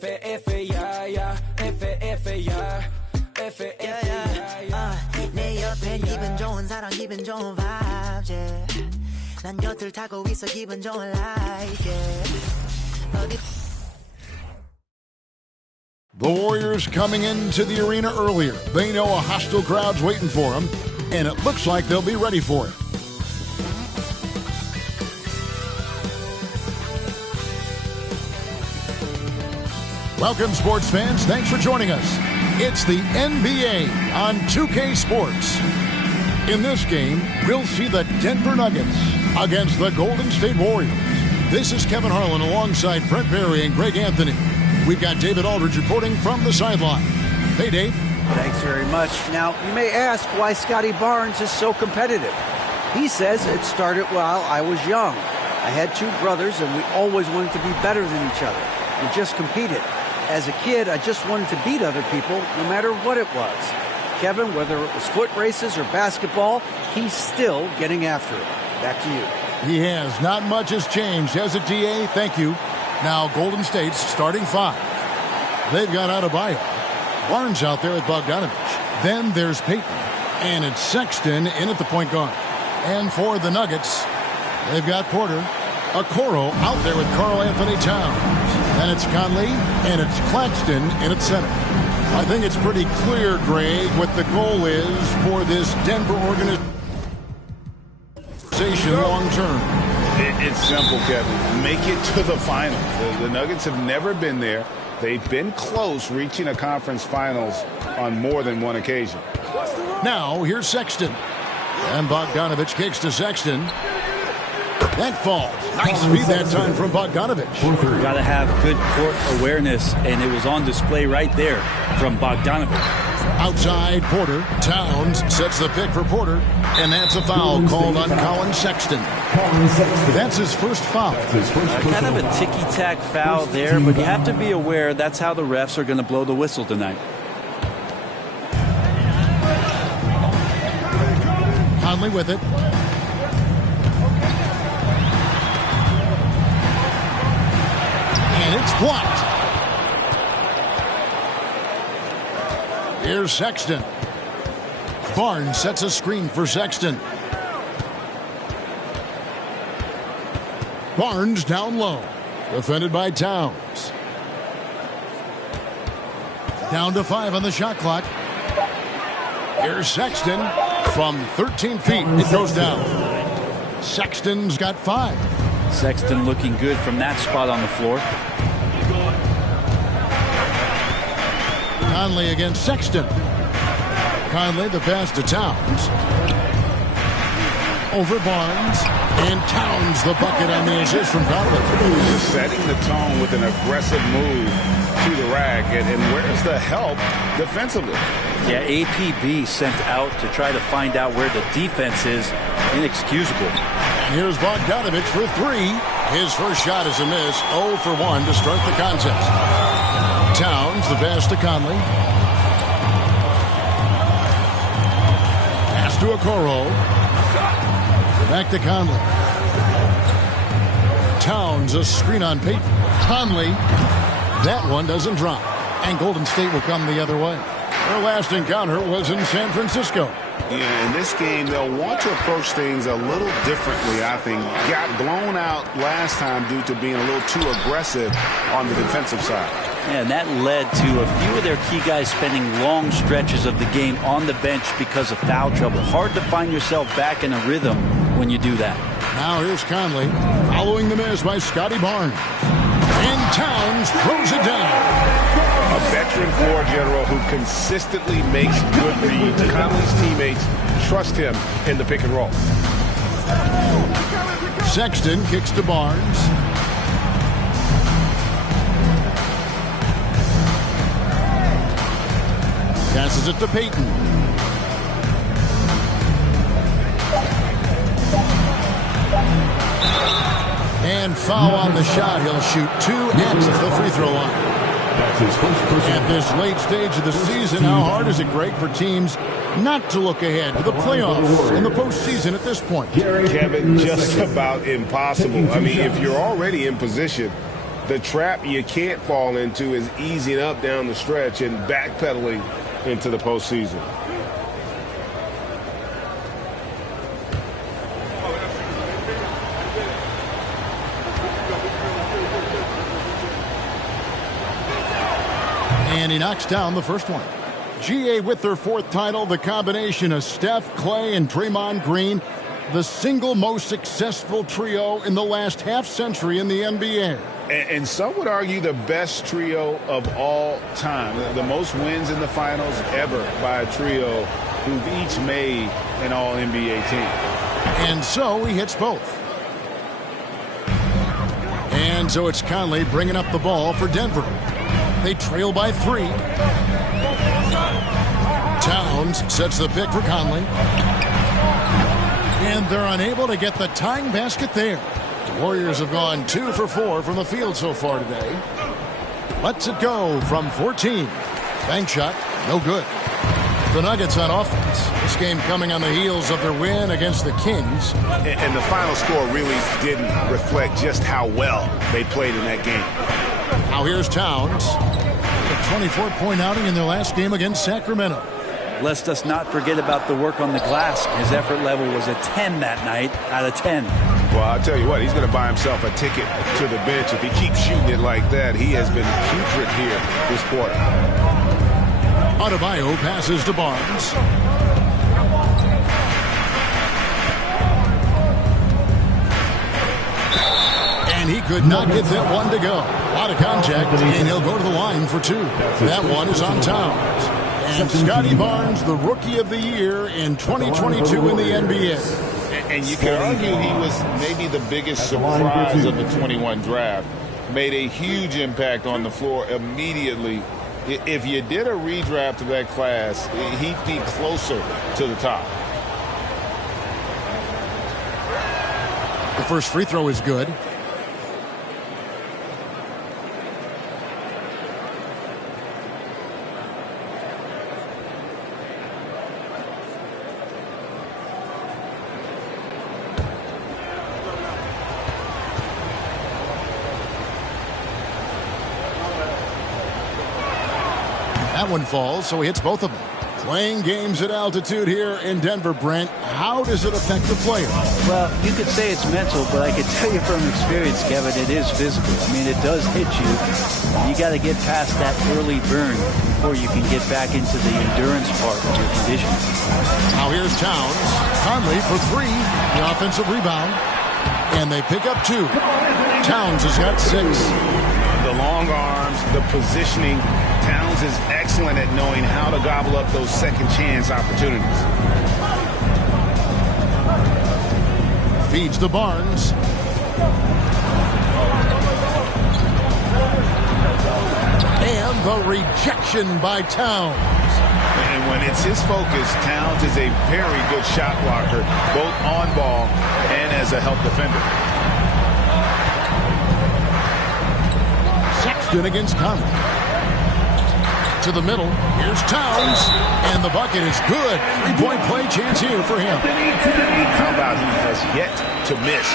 yeah, yeah. yeah. 내 옆에 기분 좋은 사람 기분 좋은 vibes yeah. 난 곁을 타고 있어 기분 좋은 life yeah. The Warriors coming into the arena earlier. They know a hostile crowd's waiting for them, and it looks like they'll be ready for it. Welcome, sports fans. Thanks for joining us. It's the NBA on 2K Sports. In this game, we'll see the Denver Nuggets against the Golden State Warriors. This is Kevin Harlan alongside Brent Barry and Greg Anthony. We've got David Aldridge reporting from the sideline. Hey, Dave. Thanks very much. Now, you may ask why Scotty Barnes is so competitive. He says it started while I was young. I had two brothers, and we always wanted to be better than each other. We just competed. As a kid, I just wanted to beat other people, no matter what it was. Kevin, whether it was foot races or basketball, he's still getting after it. Back to you. He has. Not much has changed. As a DA, thank you. Now Golden State's starting five. They've got Adebayo. Barnes out there with Bogdanovich. Then there's Payton. And it's Sexton in at the point guard. And for the Nuggets, they've got Porter. Okoro out there with Karl Anthony Towns. And it's Conley, and it's Claxton in at center. I think it's pretty clear, Greg, what the goal is for this Denver organization long term. It's simple, Kevin. Make it to the final. The Nuggets have never been there. They've been close reaching a conference finals on more than one occasion. Now, here's Sexton. And Bogdanovich kicks to Sexton. That falls. Nice feed that time from Bogdanovich. Got to have good court awareness, and it was on display right there from Bogdanovich. Outside, Porter. Towns sets the pick for Porter, and that's a foul called on Colin Sexton. That's his first foul. Kind of a ticky-tack foul there, but you have to be aware that's how the refs are going to blow the whistle tonight. Conley with it. And it's blocked. Here's Sexton. Barnes sets a screen for Sexton. Barnes down low. Defended by Towns. Down to 5 on the shot clock. Here's Sexton. From 13 feet, it goes down. Sexton's got 5. Sexton looking good from that spot on the floor. Conley against Sexton. Conley the pass to Towns. Over Barnes. And Towns the bucket on the assist from Conley. Setting the tone with an aggressive move to the rack. And where's the help defensively? Yeah, APB sent out to try to find out where the defense is. Inexcusable. Here's Bogdanovich for 3. His first shot is a miss. 0 for 1 to start the contest. Towns, the pass to Conley. Pass to Okoro. Back to Conley. Towns, a screen on Payton. Conley. That one doesn't drop. And Golden State will come the other way. Their last encounter was in San Francisco. Yeah, in this game, they'll want to approach things a little differently, I think. Got blown out last time due to being a little too aggressive on the defensive side. Yeah, and that led to a few of their key guys spending long stretches of the game on the bench because of foul trouble. Hard to find yourself back in a rhythm when you do that. Now here's Conley, following the miss by Scotty Barnes. And Towns throws it down. A veteran floor general who consistently makes good reads. Conley's teammates trust him in the pick and roll. Sexton kicks to Barnes. Passes it to Payton. And foul on the shot. He'll shoot 2 at the free throw line. At this late stage of the season, how hard is it, Greg, for teams not to look ahead to the playoffs in the postseason at this point? Kevin, just about impossible. I mean, if you're already in position, The trap you can't fall into is easing up down the stretch and backpedaling into the postseason. And he knocks down the first one. GA with their fourth title, the combination of Steph, Clay, and Draymond Green, the single most successful trio in the last half-century in the NBA. And some would argue the best trio of all time. The most wins in the finals ever by a trio who've each made an All-NBA team. And so he hits both. And so it's Conley bringing up the ball for Denver. They trail by 3. Towns sets the pick for Conley. And they're unable to get the tying basket there. The Warriors have gone 2 for 4 from the field so far today. Lets it go from 14. Bank shot, no good. The Nuggets on offense. This game coming on the heels of their win against the Kings. And the final score really didn't reflect just how well they played in that game. Now here's Towns. A 24-point outing in their last game against Sacramento. Let's us not forget about the work on the glass. His effort level was a 10 that night out of 10. Well, I'll tell you what, he's going to buy himself a ticket to the bench. If he keeps shooting it like that, he has been putrid here this quarter. Adebayo passes to Barnes. And he could not get that one to go. A lot of contact, and he'll go to the line for 2. That one is on Towns. And Scotty Barnes, the Rookie of the Year in 2022 in the NBA. And you could argue he was maybe the biggest surprise of the 21 draft. Made a huge impact on the floor immediately. If you did a redraft of that class, he'd be closer to the top. The first free throw is good. That one falls, so he hits both of them. Playing games at altitude here in Denver, Brent. How does it affect the player? Well, you could say it's mental, but I could tell you from experience, Kevin, it is physical. I mean, it does hit you. You got to get past that early burn before you can get back into the endurance part of your conditioning. Now here's Towns. Conley for 3. The offensive rebound. And they pick up 2. Towns has got 6. The long arms, the positioning. Towns is excellent at knowing how to gobble up those second chance opportunities. Feeds to Barnes. And the rejection by Towns. And when it's his focus, Towns is a very good shot blocker, both on ball and as a help defender. Sexton against Conley. To the middle. Here's Towns. And the bucket is good. 3-point play chance here for him. How about he has yet to miss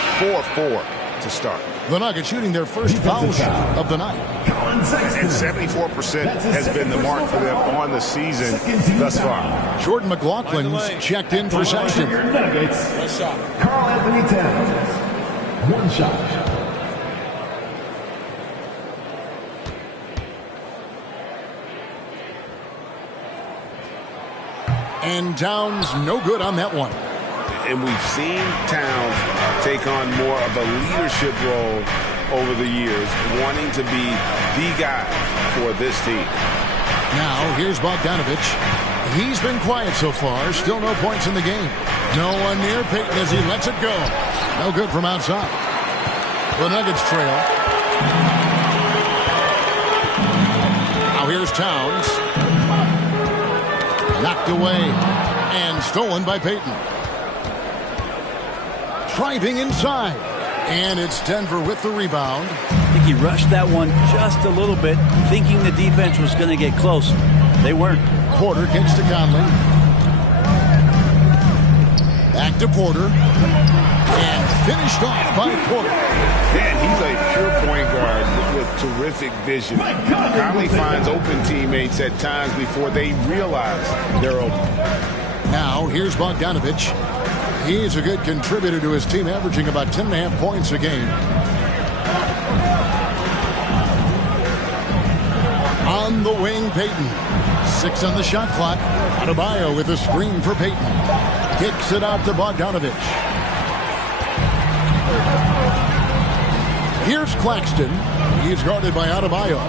4-4 to start. The Nuggets shooting their first foul shot of the night. And 74% has been the mark for them on the season thus far. Jordan McLaughlin's checked in for Sexton. Nice shot. Karl Anthony Towns. 1 shot. And Towns no good on that one. And we've seen Towns take on more of a leadership role over the years, wanting to be the guy for this team. Now, here's Bogdanovich. He's been quiet so far. Still no points in the game. No one near Payton as he lets it go. No good from outside. The Nuggets trail. Now here's Towns. Knocked away and stolen by Payton. Driving inside. And it's Denver with the rebound. I think he rushed that one just a little bit, thinking the defense was going to get close. They weren't. Porter gets to Conley. Back to Porter. And finished off by Porter. Man, he's a pure point guard with terrific vision. Conley finds open teammates at times before they realize they're open. Now, here's Bogdanovich. He's a good contributor to his team, averaging about 10.5 points a game. On the wing, Payton. 6 on the shot clock. Adebayo with a screen for Payton. Kicks it out to Bogdanovich. Here's Claxton. He's guarded by Adebayo.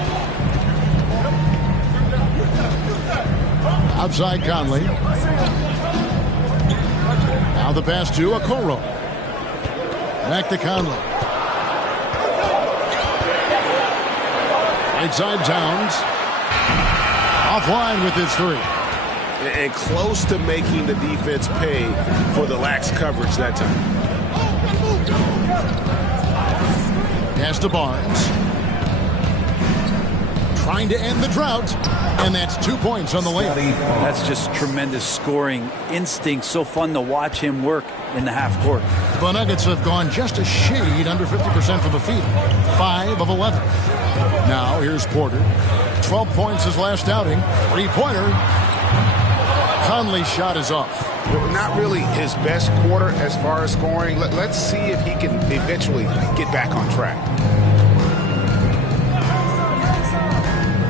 Outside Conley. Now the pass to Okoro. Back to Conley. Right side Towns. Offline with his 3. And close to making the defense pay for the lax coverage that time. Pass to Barnes. Trying to end the drought. And that's 2 points on the layup. That's just tremendous scoring instinct. So fun to watch him work in the half court. The Nuggets have gone just a shade under 50% from the field. 5 of 11. Now here's Porter. 12 points his last outing. 3-pointer. Conley's shot is off. Well, not really his best quarter as far as scoring. Let's see if he can eventually get back on track.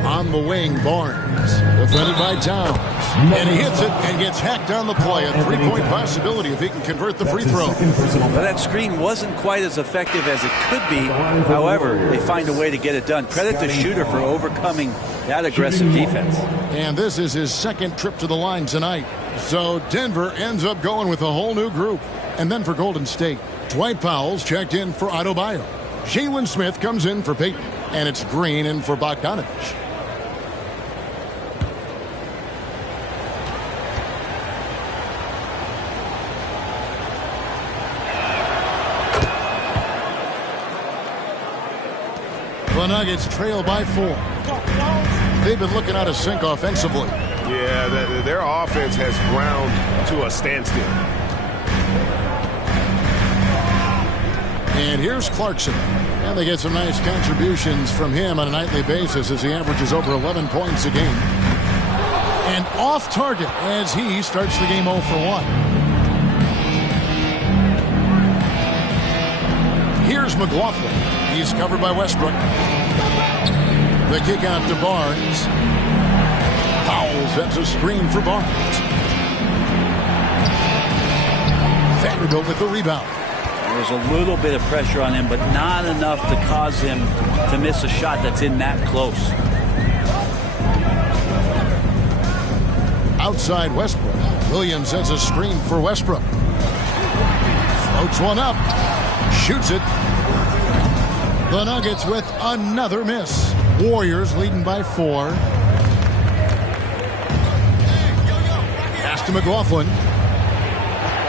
On the wing, Barnes. Defended by Towns. And he hits it and gets hacked on the play. A 3-point possibility if he can convert the free throw. But that screen wasn't quite as effective as it could be. However, they find a way to get it done. Credit the shooter for overcoming that aggressive defense. And this is his second trip to the line tonight. So Denver ends up going with a whole new group. And then for Golden State, Dwight Powell's checked in for Adebayo. Jalen Smith comes in for Payton. And it's Green in for Bogdanovich. The Nuggets trail by 4. They've been looking out of sync offensively. Yeah, their offense has ground to a standstill. And here's Clarkson. And they get some nice contributions from him on a nightly basis as he averages over 11 points a game. And off target as he starts the game 0 for 1. Here's McLaughlin. He's covered by Westbrook. The kick out to Barnes. Powell sets a screen for Barnes. Vanderbilt with the rebound. There's a little bit of pressure on him, but not enough to cause him to miss a shot that's in that close. Outside Westbrook. Williams sets a screen for Westbrook. Floats one up. Shoots it. The Nuggets with another miss. Warriors leading by 4. Pass to McLaughlin.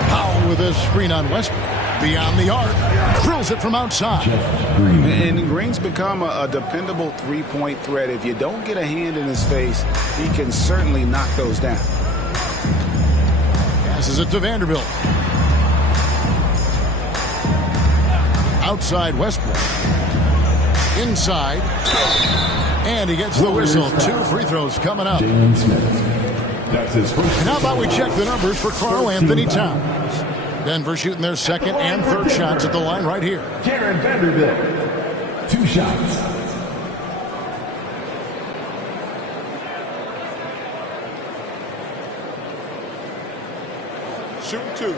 Powell with a screen on Westbrook. Beyond the arc. Drills it from outside. And Green's become a dependable 3-point threat. If you don't get a hand in his face, he can certainly knock those down. Passes it to Vanderbilt. Outside Westbrook. Inside. And he gets the whistle. 2 free throws coming up. That's his first. And how about we check the numbers for Karl Anthony Towns? Denver shooting their second and third shots at the line right here. Jared Vanderbilt. 2 shots. Shooting 2.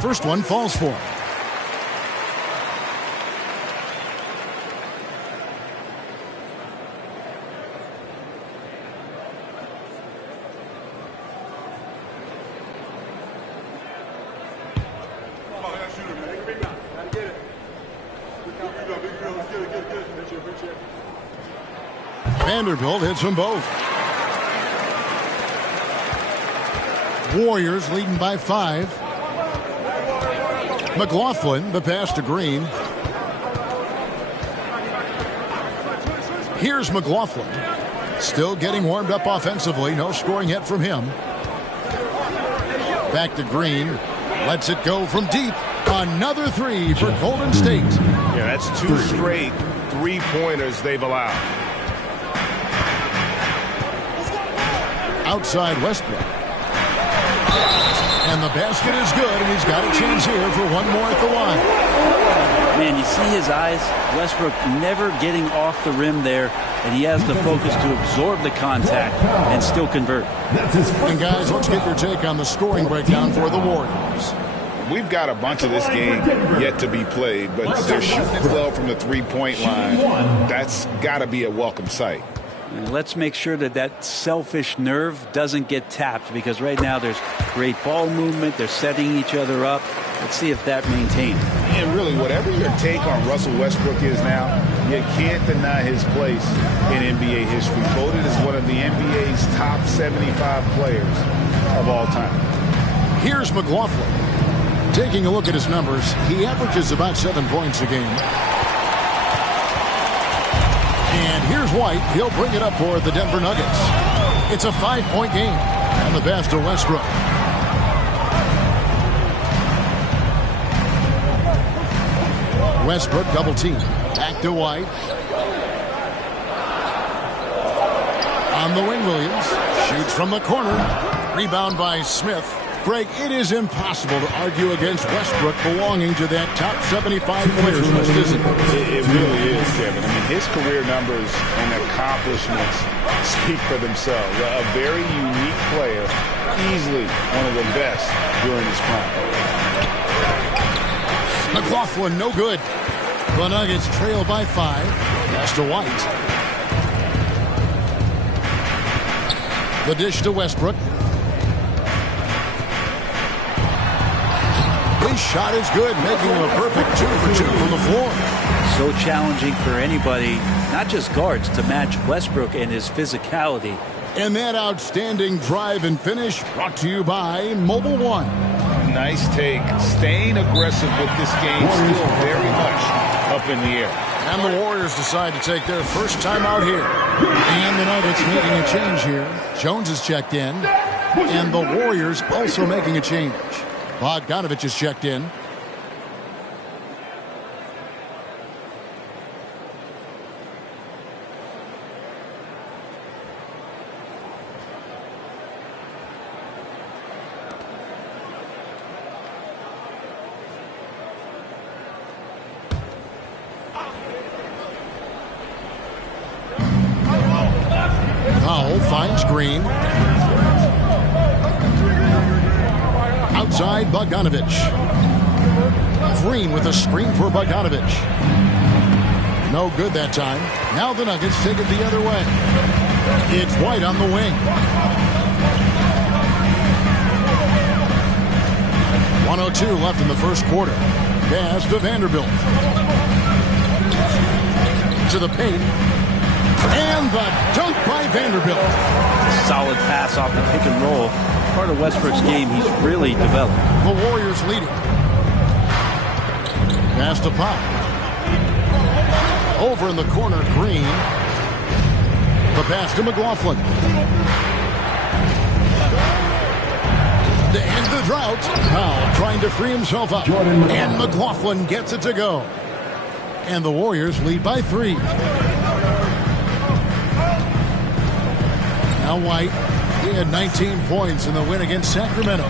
First one falls for him. Vanderbilt hits them both. Warriors leading by 5. McLaughlin, the pass to Green. Here's McLaughlin. Still getting warmed up offensively. No scoring yet from him. Back to Green. Lets it go from deep. Another three for Golden State. Yeah, that's 2 straight three-pointers they've allowed. Outside Westbrook. And the basket is good, and he's got a chance here for one more at the line. Man, you see his eyes. Westbrook never getting off the rim there, and he has the focus to absorb the contact and still convert. And guys, let's get your take on the scoring breakdown for the Warriors. We've got a bunch of this game yet to be played, but they're shooting it well from the three-point line. That's got to be a welcome sight. And let's make sure that that selfish nerve doesn't get tapped, because right now there's great ball movement. They're setting each other up. Let's see if that maintains. And really, whatever your take on Russell Westbrook is now, you can't deny his place in NBA history. Voted as one of the NBA's top 75 players of all time. Here's McLaughlin. Taking a look at his numbers, he averages about 7 points a game. And here's White. He'll bring it up for the Denver Nuggets. It's a 5-point game. And the pass to Westbrook. Westbrook double team. Back to White. On the wing, Williams. Shoots from the corner. Rebound by Smith. Greg, it is impossible to argue against Westbrook belonging to that top 75 players list, isn't it? It really is, Kevin. I mean, his career numbers and accomplishments speak for themselves. A very unique player, easily one of the best during his prime. McLaughlin, no good. The Nuggets trail by 5. Pass to White. The dish to Westbrook. His shot is good, making him a perfect 2 for 2 from the floor. So challenging for anybody, not just guards, to match Westbrook and his physicality. And that outstanding drive and finish brought to you by Mobile One. Nice take. Staying aggressive with this game, still very much up in the air. And the Warriors decide to take their first time out here. And the Nuggets making a change here. Jones is checked in. And the Warriors also making a change. Bogdanovich is checked in. Powell finds Green. Outside Bogdanovich. Green with a screen for Bogdanovich. No good that time. Now the Nuggets take it the other way. It's White on the wing. 1:02 left in the first quarter. Pass to Vanderbilt. To the paint. And the dunk by Vanderbilt. Solid pass off the pick and roll. Part of Westbrook's game he's really developed. The Warriors leading. Pass to Pop. Over in the corner, Green. The pass to McLaughlin. To end the drought. Powell trying to free himself up. And McLaughlin gets it to go. And the Warriors lead by 3. Now White. He had 19 points in the win against Sacramento.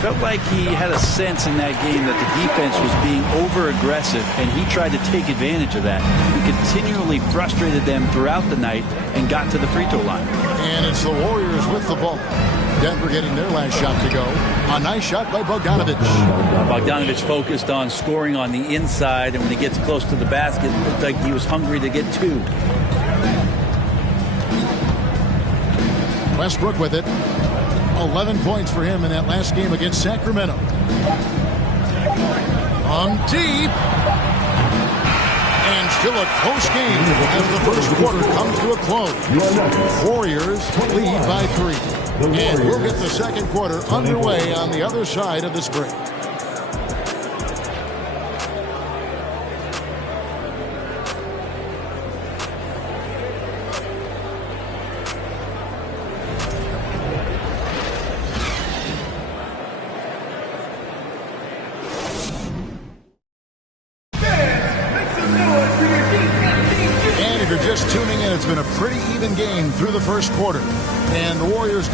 Felt like he had a sense in that game that the defense was being over-aggressive, and he tried to take advantage of that. He continually frustrated them throughout the night and got to the free throw line. And it's the Warriors with the ball. Denver getting their last shot to go. A nice shot by Bogdanovich. Bogdanovich focused on scoring on the inside, and when he gets close to the basket, it looked like he was hungry to get 2. Westbrook with it. 11 points for him in that last game against Sacramento. On deep. And still a close game as the first quarter comes to a close. Warriors lead by 3. And we'll get the second quarter underway on the other side of this break.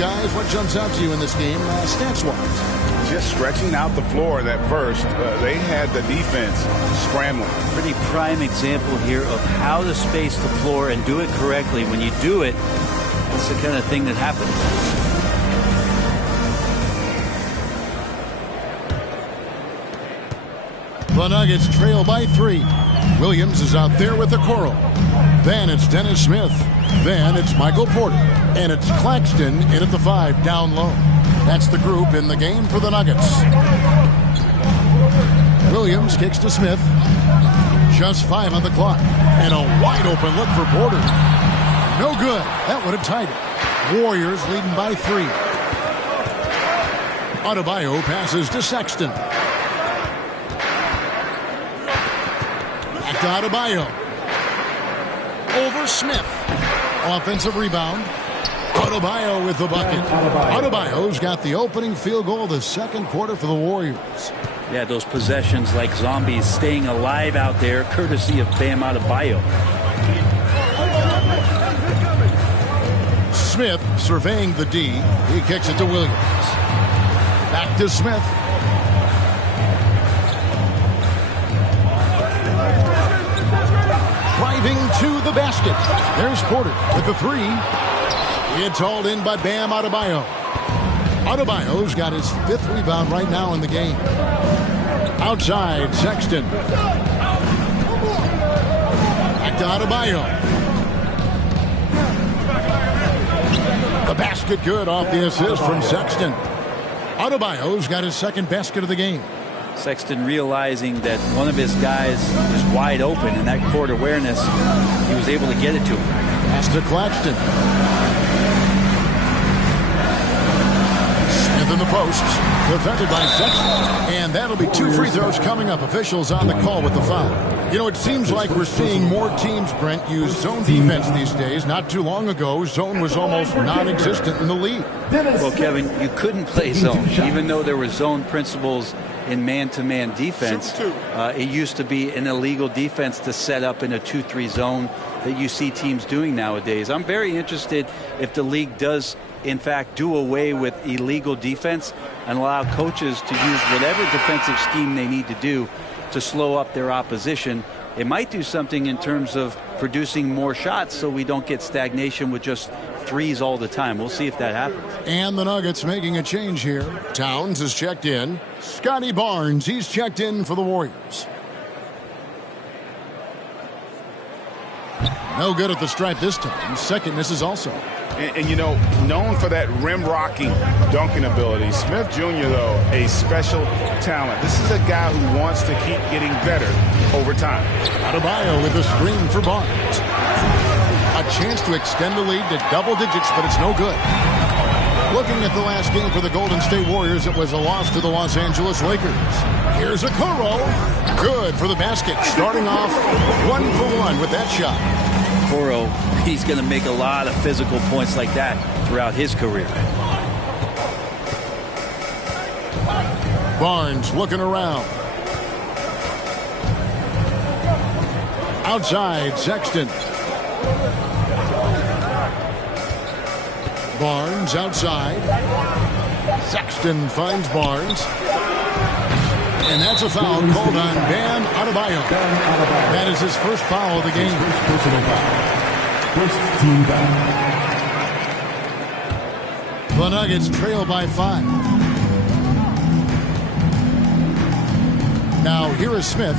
guys, what jumps out to you in this game, stats-wise? Just stretching out the floor that first. They had the defense scrambling. Pretty prime example here of how to space the floor and do it correctly. When you do it, it's the kind of thing that happens. The Nuggets trail by 3. Williams is out there with the Coral. Then it's Dennis Smith. Then it's Michael Porter. And it's Claxton in at the 5 down low. That's the group in the game for the Nuggets. Williams kicks to Smith. Just 5 on the clock. And a wide open look for Porter. No good. That would have tied it. Warriors leading by 3. Adebayo passes to Sexton. Back to Adebayo. Over Smith. Offensive rebound. Adebayo with the bucket. Adebayo's got the opening field goal of the second quarter for the Warriors. Yeah, those possessions like zombies staying alive out there, courtesy of Bam Adebayo. Smith surveying the D. He kicks it to Williams. Back to Smith. Driving to the basket. There's Porter with the 3. It's hauled in by Bam Adebayo. Adebayo's got his 5th rebound right now in the game. Outside, Sexton. Back to Adebayo. The basket good off the assist from Sexton. Adebayo's got his 2nd basket of the game. Sexton realizing that one of his guys is wide open, and that court awareness, he was able to get it to him. Pass to Claxton. Smith in the post, defended by Sexton. And that'll be 2 free throws coming up. Officials on the call with the foul. You know, it seems like we're seeing more teams, Brent, use zone defense these days. Not too long ago, zone was almost non-existent in the league. Well, Kevin, you couldn't play zone, even though there were zone principles in man-to-man defense. It used to be an illegal defense to set up in a 2-3 zone that you see teams doing nowadays. I'm very interested if the league does, in fact, do away with illegal defense and allow coaches to use whatever defensive scheme they need to do to slow up their opposition. It might do something in terms of producing more shots so we don't get stagnation with just threes all the time. We'll see if that happens. And the Nuggets making a change here. Towns is checked in. Scotty Barnes, he's checked in for the Warriors. No good at the stripe this time. 2nd misses also. And you know, known for that rim-rocking dunking ability. Smith Jr., though, a special talent. This is a guy who wants to keep getting better over time. Adebayo with a screen for Barnes. A chance to extend the lead to double digits, but it's no good. Looking at the last game for the Golden State Warriors, it was a loss to the Los Angeles Lakers. Here's a Okoro. Good for the basket. Starting off 1 for 1 with that shot. Okoro, he's going to make a lot of physical points like that throughout his career. Barnes looking around. Outside, Sexton. Barnes outside. Sexton finds Barnes. And that's a foul called on Bam Adebayo. That is his first foul of the game. First team foul. The Nuggets trail by 5. Now here is Smith.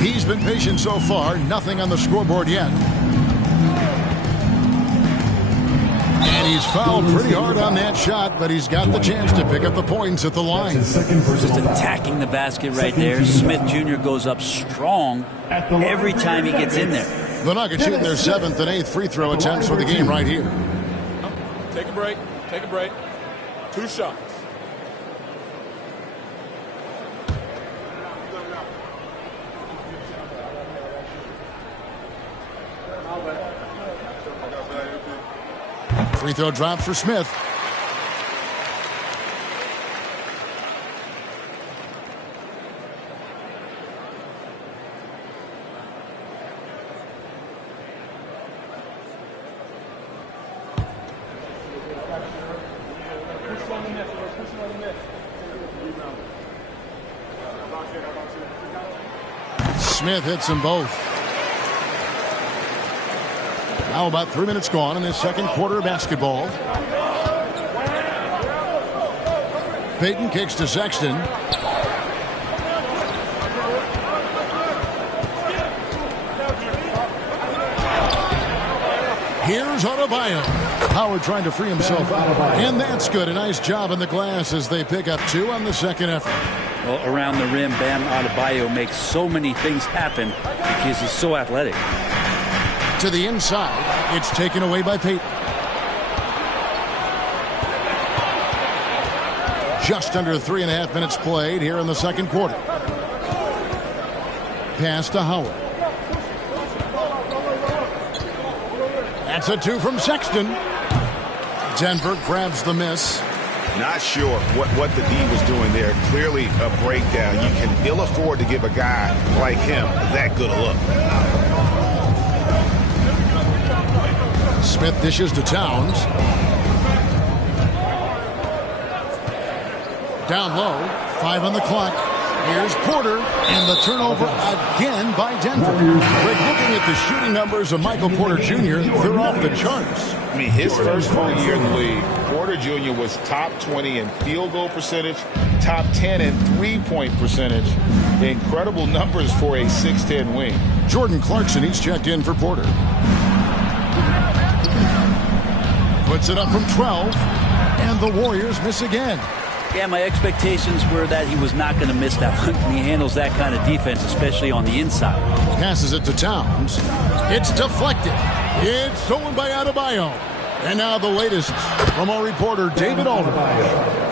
He's been patient so far. Nothing on the scoreboard yet. And he's fouled pretty hard on that shot, but he's got the chance to pick up the points at the line. Just attacking the basket right there. Smith Jr. goes up strong every time he gets in there. The Nuggets hitting their 7th and 8th free throw attempts for the game right here. Take a break. Take a break. 2 shots. Free throw drop for Smith. Smith hits them both. Now about 3 minutes gone in this second quarter of basketball. Payton kicks to Sexton. Here's Adebayo. Howard trying to free himself. And that's good. A nice job in the glass as they pick up 2 on the second effort. Well, around the rim, Bam Adebayo makes so many things happen because he's so athletic. To the inside. It's taken away by Payton. Just under 3.5 minutes played here in the second quarter. Pass to Howard. That's a 2 from Sexton. Denver grabs the miss. Not sure what the D was doing there. Clearly a breakdown. You can ill afford to give a guy like him that good a look. Smith dishes to Towns. Down low, 5 on the clock. Here's Porter, and the turnover again by Denver. But looking at the shooting numbers of Michael Porter Jr., they're off the charts. I mean, his first full year in the league, Porter Jr. was top 20 in field goal percentage, top 10 in three-point percentage. Incredible numbers for a 6'10 wing. Jordan Clarkson, he's checked in for Porter. Puts it up from 12, and the Warriors miss again. Yeah, my expectations were that he was not going to miss that one. He handles that kind of defense, especially on the inside. Passes it to Towns. It's deflected. It's stolen by Adebayo. And now the latest from our reporter, David Aldridge.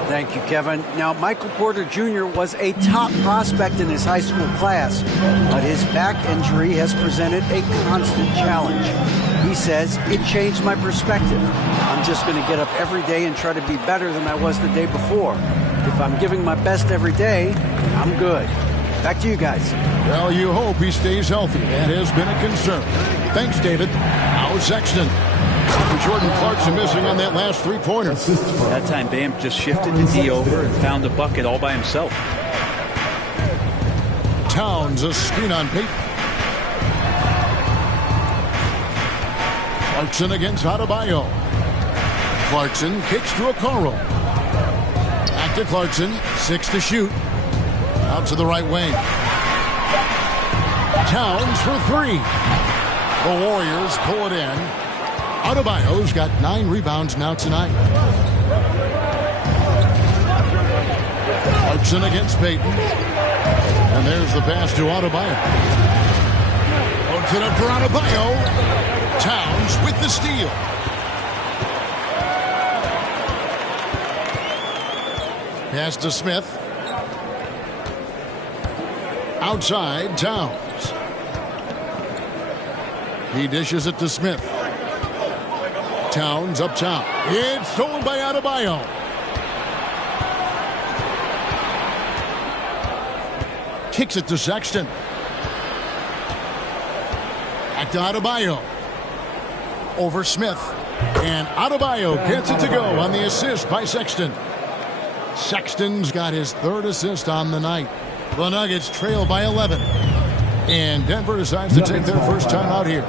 Thank you, Kevin. Now, Michael Porter Jr. was a top prospect in his high school class, but his back injury has presented a constant challenge. He says, it changed my perspective. I'm just going to get up every day and try to be better than I was the day before. If I'm giving my best every day, I'm good. Back to you guys. Well, you hope he stays healthy. That has been a concern. Thanks, David. Now Sexton. Jordan Clarkson missing on that last three-pointer. That time, Bam just shifted the D over and found the bucket all by himself. Towns, a screen on Payton. Clarkson against Adebayo. Clarkson kicks to Okoro. Back to Clarkson. 6 to shoot. Out to the right wing. Towns for 3. The Warriors pull it in. Adebayo's got 9 rebounds now tonight. Clarkson against Payton. And there's the pass to Adebayo. Puts it up for Adebayo. Towns with the steal. Pass to Smith. Outside, Towns. He dishes it to Smith. Towns up top. It's stolen by Adebayo. Kicks it to Sexton. Back to Adebayo. Over Smith. And Adebayo gets it to go on the assist by Sexton. Sexton's got his 3rd assist on the night. The Nuggets trail by 11. And Denver decides to take their first time out here.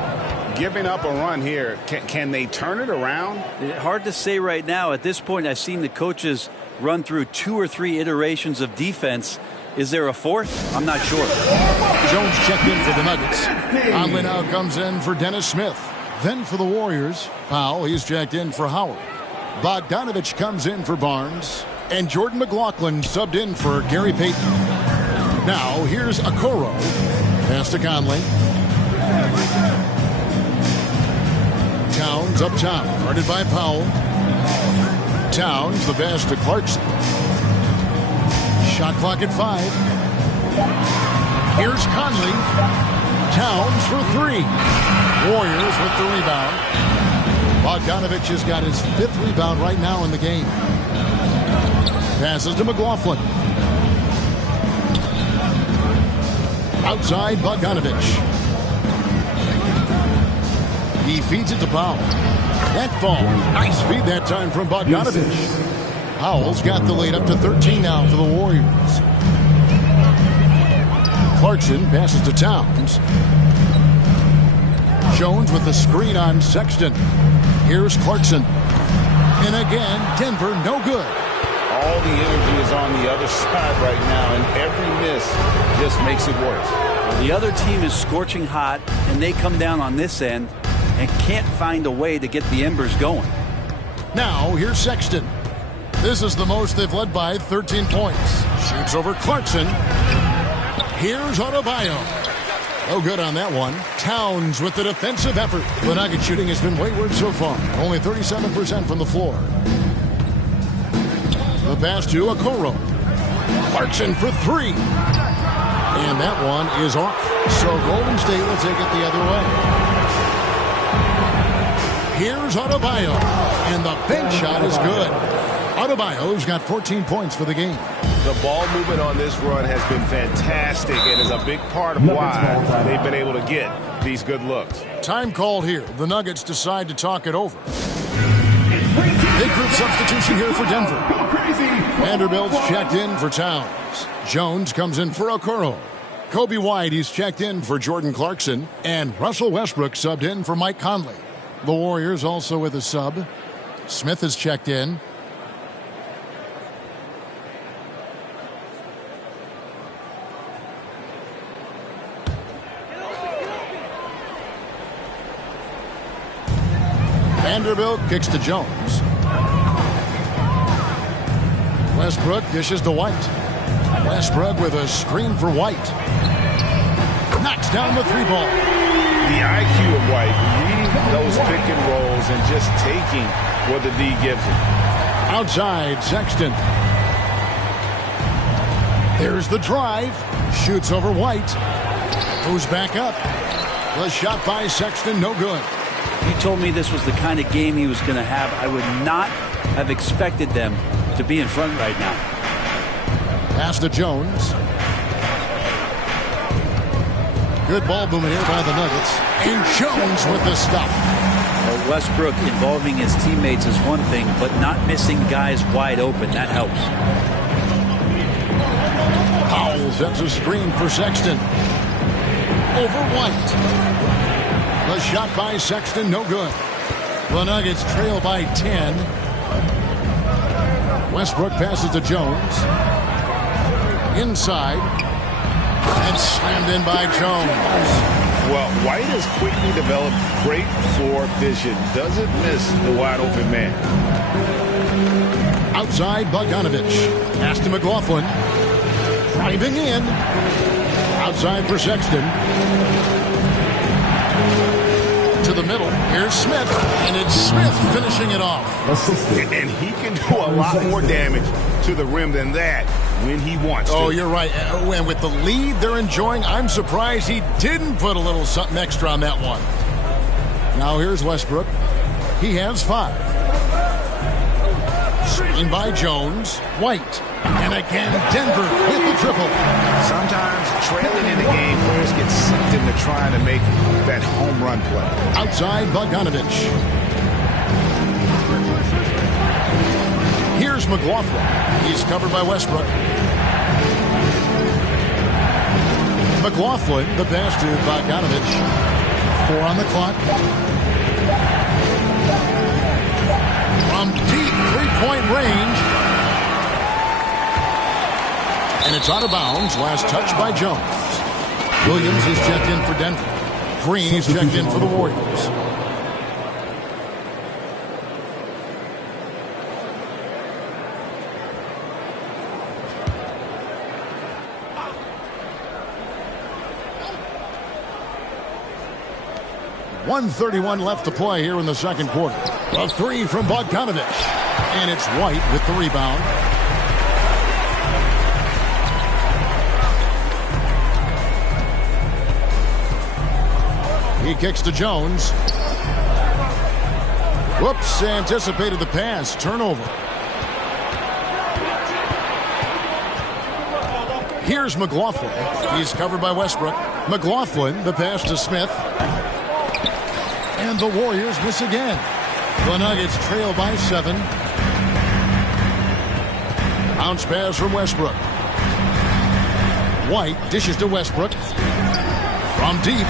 Giving up a run here, can they turn it around? Hard to say right now. At this point, I've seen the coaches run through 2 or 3 iterations of defense. Is there a 4th? I'm not sure. Jones checked in for the Nuggets. Conley now comes in for Dennis Smith. Then for the Warriors, Powell, he's checked in for Howard. Bogdanovich comes in for Barnes. And Jordan McLaughlin subbed in for Gary Payton. Now, here's Okoro. Pass to Conley. Towns up top, guarded by Powell. Towns, the pass to Clarkson. Shot clock at 5. Here's Conley. Towns for 3. Warriors with the rebound. Bogdanovich has got his 5th rebound right now in the game. Passes to McLaughlin. Outside, Bogdanovich. He feeds it to Powell. That ball. Nice feed that time from Bogdanovich. Powell's got the lead up to 13 now for the Warriors. Clarkson passes to Towns. Jones with the screen on Sexton. Here's Clarkson. And again, Denver, no good. All the energy is on the other side right now, and every miss just makes it worse. The other team is scorching hot, and they come down on this end and can't find a way to get the embers going. Now, here's Sexton. This is the most they've led by 13 points. Shoots over Clarkson. Here's Adebayo. No good on that one. Towns with the defensive effort. The Nugget shooting has been wayward so far. Only 37% from the floor. The pass to Okoro. Clarkson for three. And that one is off. So Golden State will take it the other way. Here's Adebayo. And the bank shot is good. Adebayo's got 14 points for the game. The ball movement on this run has been fantastic and is a big part of why they've been able to get these good looks. Time called here. The Nuggets decide to talk it over. Big group substitution here for Denver. Vanderbilt's checked in for Towns. Jones comes in for Okoro. Kobe White, he's checked in for Jordan Clarkson. And Russell Westbrook subbed in for Mike Conley. The Warriors also with a sub. Smith is checked in. Vanderbilt kicks to Jones. Westbrook dishes to White. Westbrook with a screen for White. Knocks down the three ball. The IQ of White, reading those pick and rolls and just taking what the D gives him. Outside, Sexton. There's the drive. Shoots over White. Goes back up. The shot by Sexton, no good. If you told me this was the kind of game he was going to have, I would not have expected them to be in front right now. Pass to Jones. Good ball movement here by the Nuggets. And Jones with the stuff. Westbrook involving his teammates is one thing, but not missing guys wide open, that helps. Powell sets a screen for Sexton. Over White. The shot by Sexton, no good. The Nuggets trail by 10. Westbrook passes to Jones. Inside. And slammed in by Jones. Well, White has quickly developed great floor vision. Doesn't miss the wide open man. Outside, Bogdanovich. Pass to McLaughlin. Driving in. Outside for Sexton. To the middle. Here's Smith. And it's Smith finishing it off. And he can do a lot more damage to the rim than that when he wants to. Oh, you're right. And with the lead they're enjoying, I'm surprised he didn't put a little something extra on that one. Now here's Westbrook. He has 5. Screen by Jones. White. And again, Denver with the triple. Sometimes trailing in the game, players get sucked into trying to make that home run play. Outside, Bogdanovich. Here's McLaughlin. He's covered by Westbrook. McLaughlin, the pass to Bogdanovich. 4 on the clock. From deep three-point range. And it's out of bounds. Last touch by Jones. Williams is checked in for Denver. Green is checked in for the Warriors. .131 left to play here in the second quarter. A 3 from Bogdanovich. And it's White with the rebound. He kicks to Jones. Whoops, anticipated the pass. Turnover. Here's McLaughlin. He's covered by Westbrook. McLaughlin, the pass to Smith. And the Warriors miss again. The Nuggets trail by 7. Bounce pass from Westbrook. White dishes to Westbrook. From deep.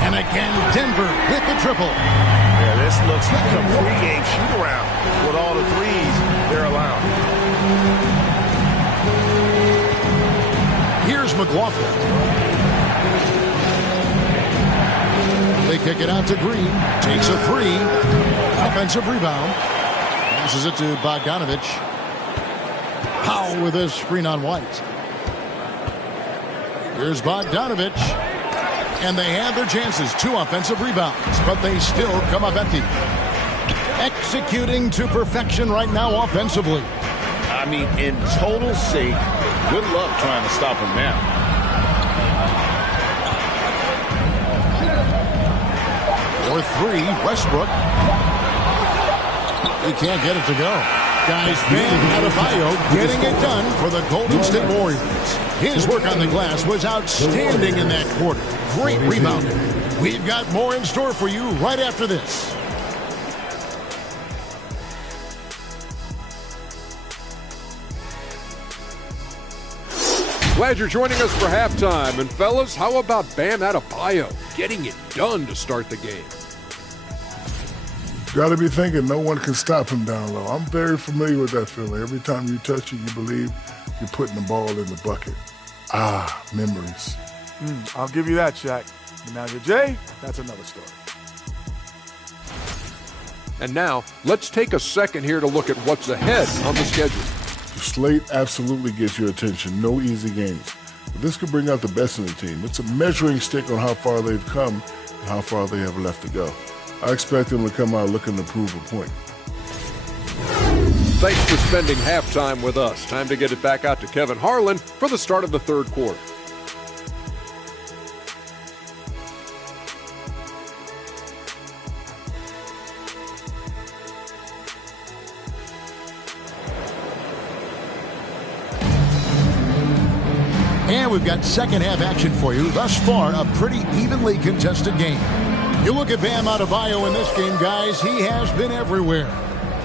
And again, Denver with the triple. Yeah, this looks like a pregame shoot-around with all the threes they're allowing. Here's McLaughlin. They kick it out to Green. Takes a three. Offensive rebound. Passes it to Bogdanovich. Powell with a screen on White. Here's Bogdanovich. And they had their chances. 2 offensive rebounds. But they still come up empty. Executing to perfection right now offensively. I mean, in total sync. Good luck trying to stop him now. For 3, Westbrook. He can't get it to go. Guys, Bam Adebayo getting it done for the Golden State Warriors. His work on the glass was outstanding in that quarter. Great rebounding. We've got more in store for you right after this. Glad you're joining us for halftime. And fellas, how about Bam Adebayo getting it done to start the game? Got to be thinking no one can stop him down low. I'm very familiar with that feeling. Every time you touch it, you believe you're putting the ball in the bucket. Ah, memories. I'll give you that, Shaq. But now to Jay, that's another story. And now, let's take a second here to look at what's ahead on the schedule. The slate absolutely gets your attention. No easy games. But this could bring out the best in the team. It's a measuring stick on how far they've come and how far they have left to go. I expect them to come out looking to prove a point. Thanks for spending halftime with us. Time to get it back out to Kevin Harlan for the start of the third quarter. And we've got second half action for you. Thus far, a pretty evenly contested game. You look at Bam Adebayo in this game, guys, he has been everywhere.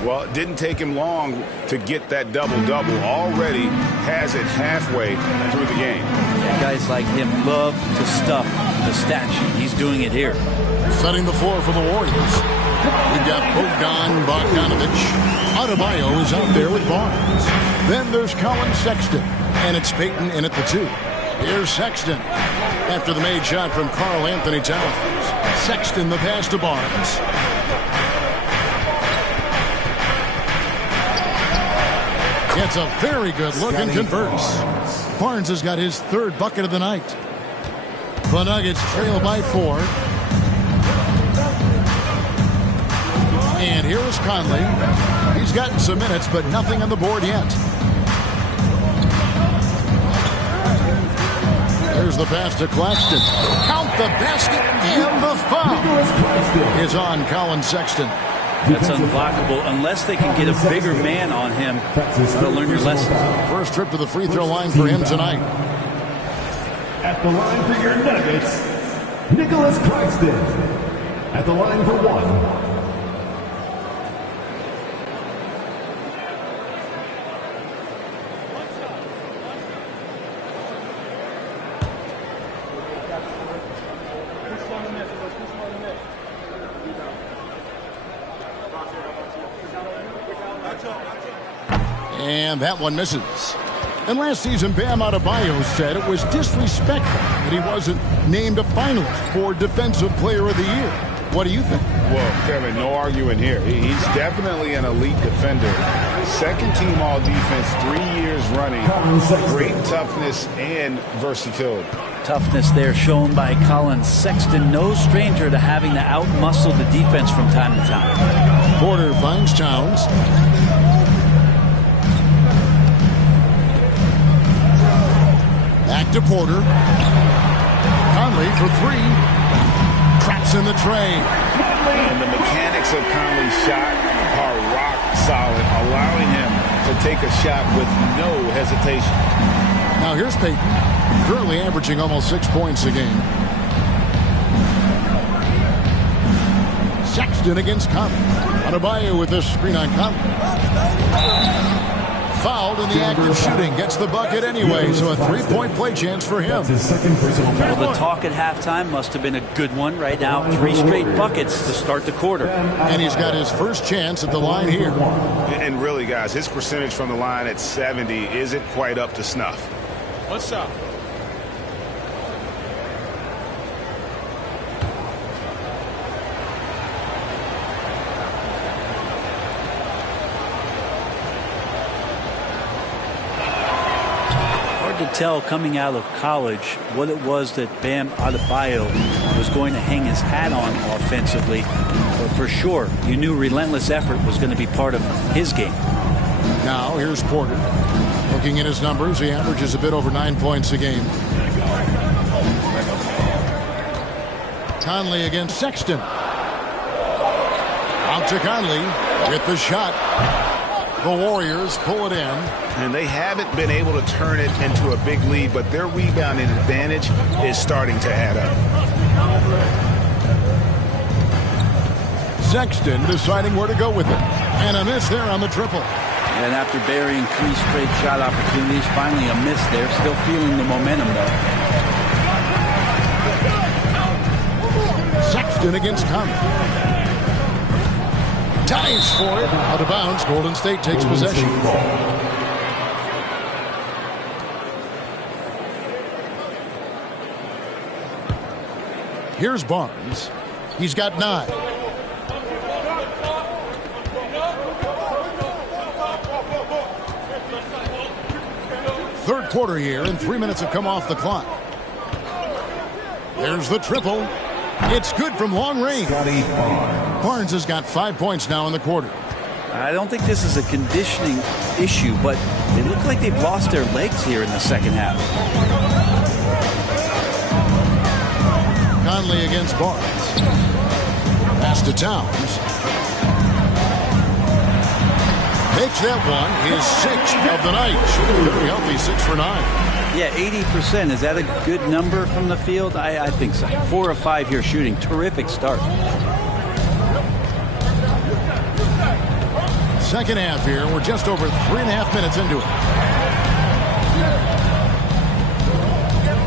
Well, it didn't take him long to get that double-double. Already has it halfway through the game. Yeah, guys like him love to stuff the stat sheet. He's doing it here. Setting the floor for the Warriors. We've got Bogdanovich. Adebayo is out there with Barnes. Then there's Colin Sexton. And it's Payton in at the 2. Here's Sexton. After the made shot from Karl Anthony Towns. Sexton the pass to Barnes. Gets a very good look and converts. Barnes has got his 3rd bucket of the night. The Nuggets trail by 4. And here's Conley. He's gotten some minutes, but nothing on the board yet. Here's the pass to Claxton. Count the basket and the foul is on Colin Sexton. That's unblockable unless they can get a bigger man on him. They'll learn your lesson. First trip to the free throw line for him tonight. At the line for your Nuggets, Nicholas Claxton. At the line for 1. And that one misses. And last season, Bam Adebayo said it was disrespectful that he wasn't named a finalist for Defensive Player of the Year. What do you think? Well, Kevin, no arguing here. He's definitely an elite defender. Second team all defense, 3 years running. Great toughness and versatility. Toughness there shown by Colin Sexton. No stranger to having to outmuscle the defense from time to time. Porter finds Towns. Back to Porter. Conley for 3. Traps in the tray. And the mechanics of Conley's shot are rock solid, allowing him to take a shot with no hesitation. Now here's Payton, currently averaging almost 6 points a game. Sexton against Conley. Adebayo with this screen on Conley. fouled in the act of shooting. Gets the bucket anyway, so a three-point play chance for him. That's his second personal foul. Well, the talk at halftime must have been a good one. Right now, 3 straight buckets to start the quarter. And he's got his first chance at the line here. And really, guys, his percentage from the line at 70 isn't quite up to snuff. One shot. To tell coming out of college what it was that Bam Adebayo was going to hang his hat on offensively, but for sure you knew relentless effort was going to be part of his game. Now here's Porter. Looking at his numbers, he averages a bit over 9 points a game. Conley against Sexton. Out to Conley with the shot. The Warriors pull it in. And they haven't been able to turn it into a big lead, but their rebounding advantage is starting to add up. Sexton deciding where to go with it. And a miss there on the triple. And after burying 3 straight shot opportunities, finally a miss there. Still feeling the momentum though. Sexton against Conley. Dives for it. Out of bounds. Golden State takes possession. Here's Barnes. He's got 9. Third quarter here, and 3 minutes have come off the clock. There's the triple. It's good from long range. Barnes has got 5 points now in the quarter. I don't think this is a conditioning issue, but they look like they've lost their legs here in the second half. Conley against Barnes. Pass to Towns. Makes that one his 6th of the night. Shooting very healthy, 6 for 9. Yeah, 80%. Is that a good number from the field? I think so. 4 of 5 here shooting. Terrific start. Second half here. We're just over 3.5 minutes into it.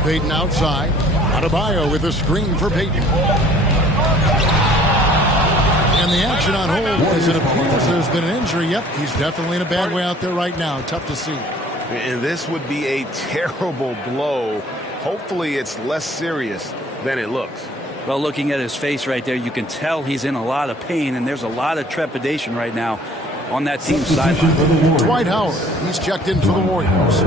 Payton outside. Adebayo with a screen for Payton. And the action on hold as it appears there's been an injury. Yep, he's definitely in a bad way out there right now. Tough to see. And this would be a terrible blow. Hopefully it's less serious than it looks. Well, looking at his face right there, you can tell he's in a lot of pain, and there's a lot of trepidation right now on that team's sideline. Dwight Howard, he's checked in for the Warriors.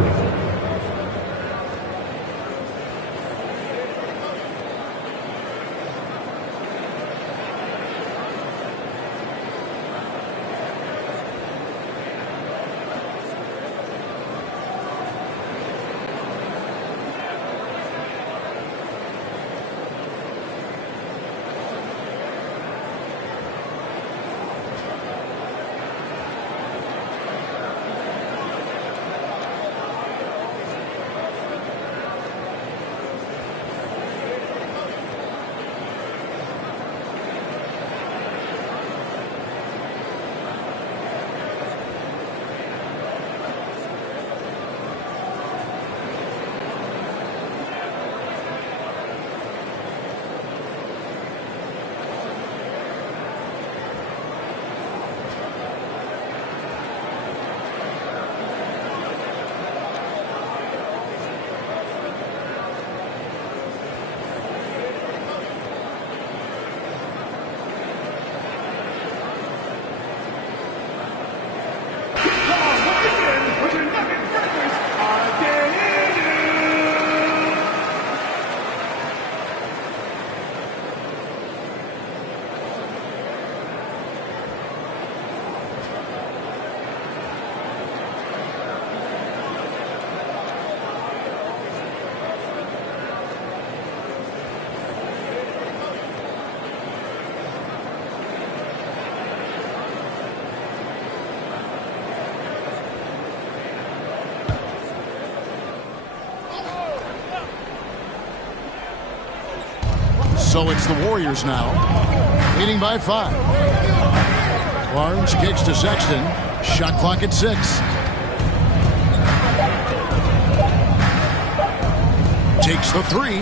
So it's the Warriors now, leading by 5. Barnes kicks to Sexton. Shot clock at 6. Makes the three.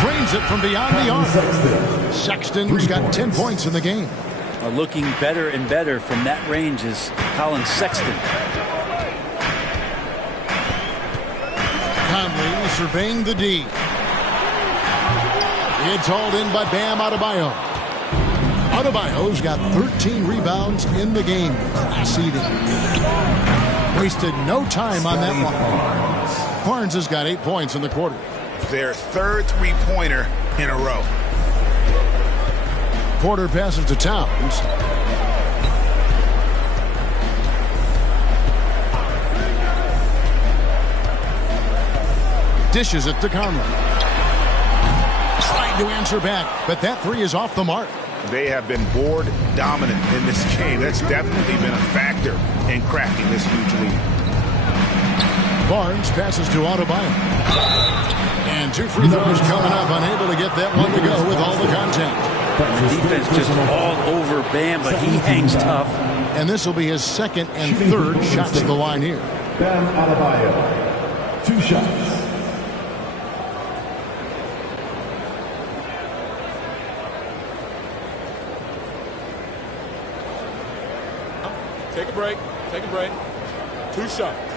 Cranes it from beyond the arc. Sexton's got 10 points in the game. Looking better and better from that range is Colin Sexton. Conley surveying the D. It's hauled in by Bam Adebayo. Adebayo's got 13 rebounds in the game. Class eating. Wasted no time on that one. Barnes has got 8 points in the quarter. Their third three-pointer in a row. Porter passes to Towns. Dishes it to Conley. Trying to answer back, but that three is off the mark. They have been board dominant in this game. That's definitely been a factor in crafting this huge lead. Barnes passes to Adebayo. And 2 free throws coming up, unable to get that one to go with all the contact. The defense just all over Bam, but he hangs tough. And this will be his second and third shots to the line here. Bam Adebayo, 2 shots. Take a break. Take a break. 2 shots.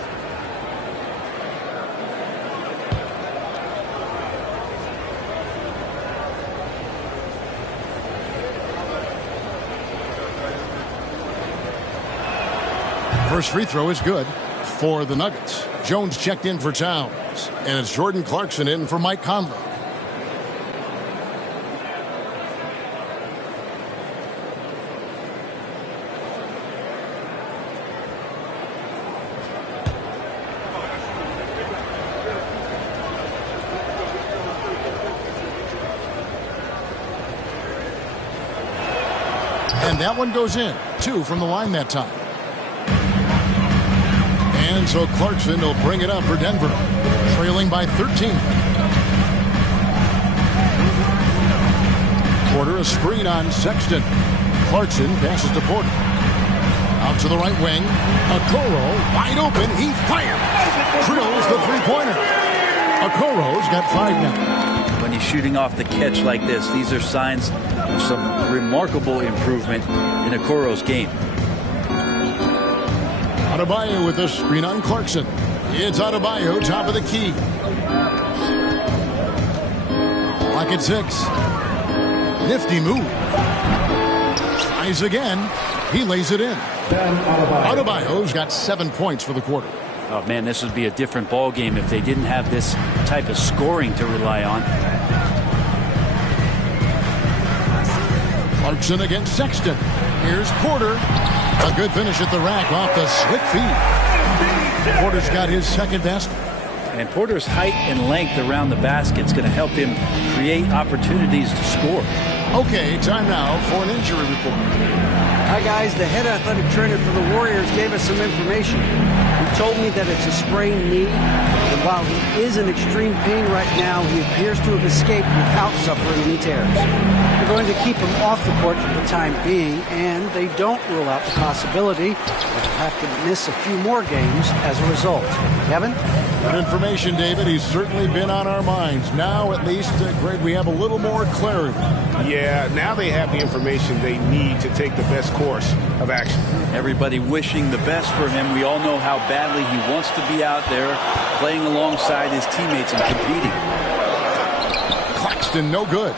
First free throw is good for the Nuggets. Jones checked in for Towns. And it's Jordan Clarkson in for Mike Conley. And that one goes in. 2 from the line that time. And so Clarkson will bring it up for Denver, trailing by 13. Porter a screen on Sexton. Clarkson passes to Porter. Out to the right wing. Okoro wide open. He fires. Drills the three-pointer. Okoro's got 5 now. When he's shooting off the catch like this, these are signs of some remarkable improvement in Okoro's game. Adebayo with a screen on Clarkson. It's Adebayo, top of the key. Clock at 6. Nifty move. Tries again. He lays it in. Adebayo's got 7 points for the quarter. Oh, man, this would be a different ball game if they didn't have this type of scoring to rely on. Clarkson against Sexton. Here's Porter. A good finish at the rack off the slick feed. Porter's got his second basket. And Porter's height and length around the basket is going to help him create opportunities to score. Okay, time now for an injury report. Hi, guys. The head athletic trainer for the Warriors gave us some information. He told me that it's a sprained knee, and while he is in extreme pain right now, he appears to have escaped without suffering any tears. They're going to keep him off the court for the time being, and they don't rule out the possibility that he'll have to miss a few more games as a result. Kevin? Good information, David. He's certainly been on our minds. Now, at least, Greg, we have a little more clarity. Yeah, now they have the information they need to take the best course of action. Everybody wishing the best for him. We all know how badly he wants to be out there playing alongside his teammates and competing. Claxton, no good.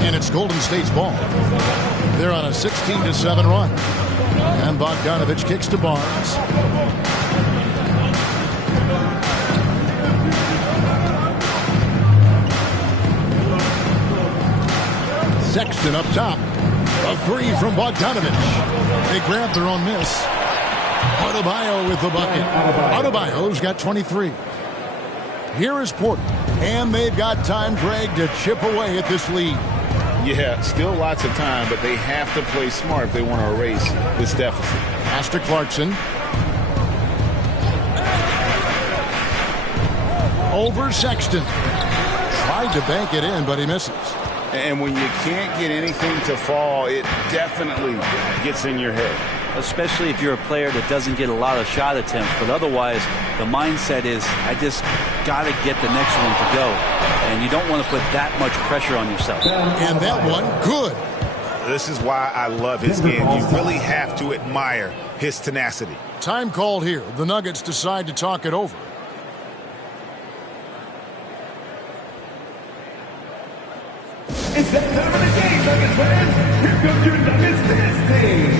And it's Golden State's ball. They're on a 16-7 run. And Bogdanovich kicks to Barnes. Sexton up top. A 3 from Bogdanovich. They grab their own miss. Adebayo with the bucket. Adebayo's got 23. Here is Porter. And they've got time, Greg, to chip away at this lead. Yeah, still lots of time, but they have to play smart if they want to erase this deficit. Pass to Clarkson. Over Sexton. Tried to bank it in, but he misses. And when you can't get anything to fall, it definitely gets in your head. especially if you're a player that doesn't get a lot of shot attempts. But otherwise, the mindset is, I just got to get the next one to go. And you don't want to put that much pressure on yourself. And that one, good. This is why I love his game. You really have to admire his tenacity. Time called here. The Nuggets decide to talk it over. It's that time of the game, Nuggets fans. Here comes your Nuggets dance team.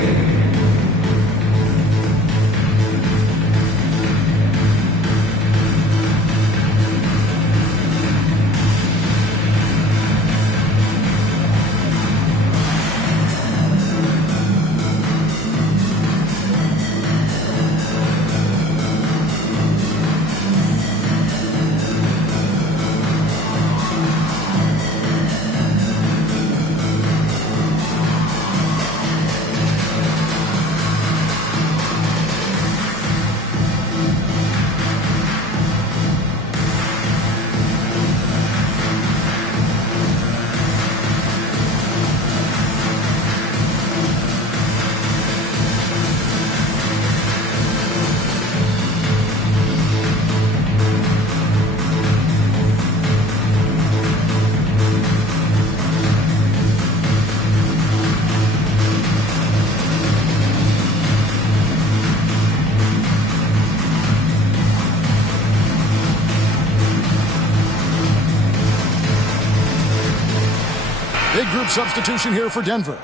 Big group substitution here for Denver.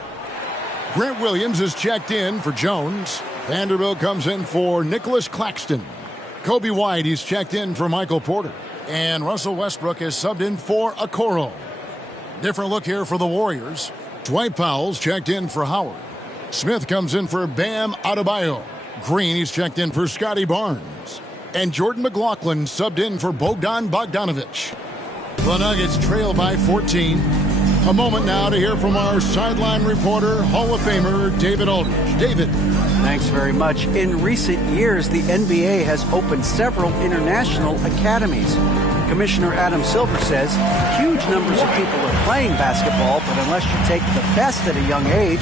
Grant Williams is checked in for Jones. Vanderbilt comes in for Nicholas Claxton. Kobe White, he's checked in for Michael Porter. And Russell Westbrook is subbed in for Okoro. Different look here for the Warriors. Dwight Powell's checked in for Howard. Smith comes in for Bam Adebayo. Green, he's checked in for Scotty Barnes. And Jordan McLaughlin subbed in for Bogdan Bogdanovic. The Nuggets trail by 14. A moment now to hear from our sideline reporter, Hall of Famer David Aldridge. David. Thanks very much. In recent years, the NBA has opened several international academies. Commissioner Adam Silver says huge numbers of people are playing basketball, but unless you take the best at a young age,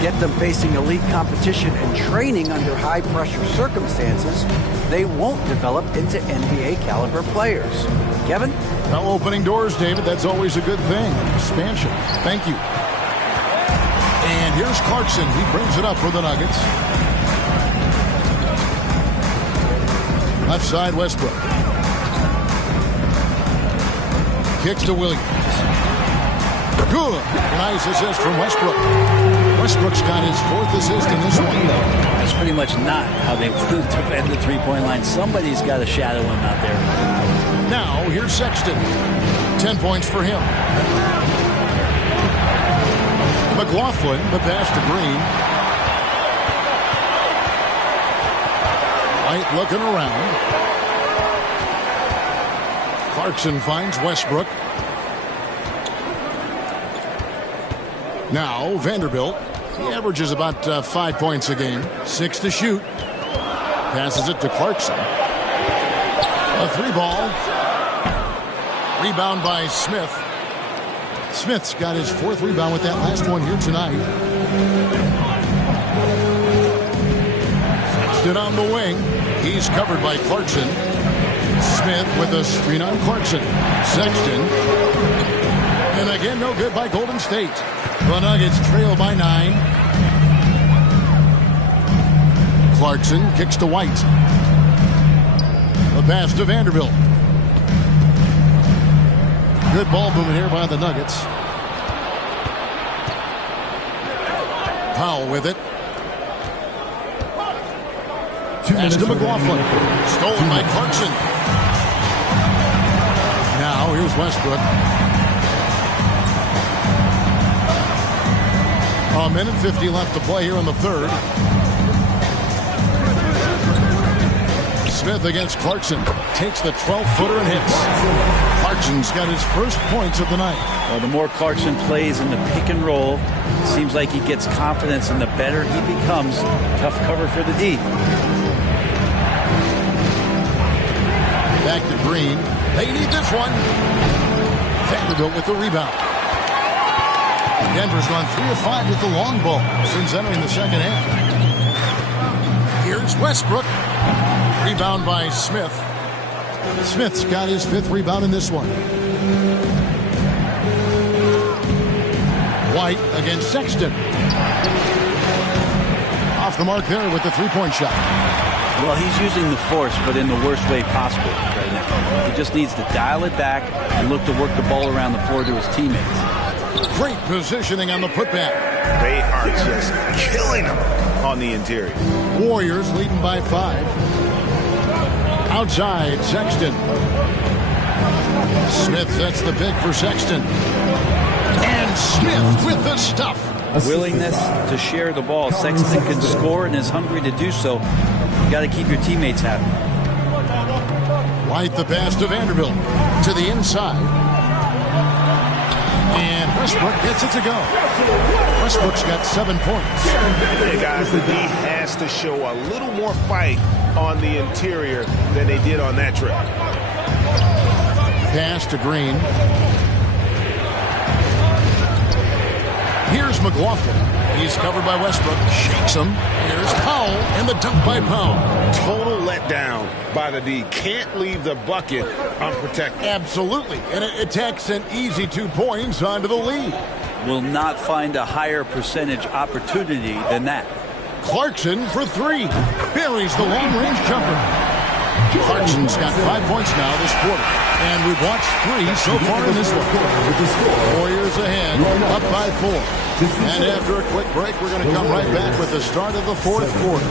get them facing elite competition and training under high-pressure circumstances, they won't develop into NBA-caliber players. Kevin? Now opening doors, David. That's always a good thing. Expansion. Thank you. And here's Clarkson. He brings it up for the Nuggets. Left side, Westbrook. Kicks to Williams. Good. Nice assist from Westbrook. Westbrook's got his fourth assist in this one. That's pretty much not how they defend the three-point line. Somebody's got to shadow him out there. Now, here's Sexton. 10 points for him. McLaughlin, the pass to Green. White looking around. Clarkson finds Westbrook. Now, Vanderbilt. He averages about 5 points a game. 6 to shoot. Passes it to Clarkson. A three ball. Rebound by Smith. Smith's got his fourth rebound with that last one here tonight. Sexton on the wing. He's covered by Clarkson. Smith with a screen on Clarkson. Sexton. And again, no good by Golden State. The Nuggets trail by 9. Clarkson kicks to White. The pass to Vanderbilt. Good ball movement here by the Nuggets. Powell with it. Pass to McLaughlin. Stolen by Clarkson. Now here's Westbrook. A minute 50 left to play here in the third. Smith against Clarkson. Takes the 12-footer and hits. Clarkson's got his first points of the night. Well, the more Clarkson plays in the pick and roll, it seems like he gets confidence, and the better he becomes. Tough cover for the D. Back to Green. They need this one. Vanderbilt with the rebound. Denver's gone 3 of 5 with the long ball since entering the second half. Here's Westbrook. Rebound by Smith. Smith's got his 5th rebound in this one. White against Sexton. Off the mark there with the 3-point shot. Well, he's using the force, but in the worst way possible right now. He just needs to dial it back and look to work the ball around the floor to his teammates. Great positioning on the putback. They are just killing him on the interior. Warriors leading by 5. Outside, Sexton. Smith sets the pick for Sexton. And Smith with the stuff. Willingness to share the ball. Sexton can score and is hungry to do so. You got to keep your teammates happy. White the pass to Vanderbilt. To the inside. And Westbrook gets it to go. Westbrook's got 7 points. Hey guys, the D has to show a little more fight on the interior than they did on that trip. Pass to Green. Here's McLaughlin. He's covered by Westbrook. Shakes him. Here's Powell and the dunk by Powell. Total letdown by the D. Can't leave the bucket unprotected. Absolutely. And it takes an easy 2 points onto the lead. Will not find a higher percentage opportunity than that. Clarkson for 3. Buries the long-range jumper. Clarkson's got 5 points now this quarter. And we've watched 3 so far in this one. Warriors ahead, up by 4. And after a quick break, we're going to come right back with the start of the 4th quarter.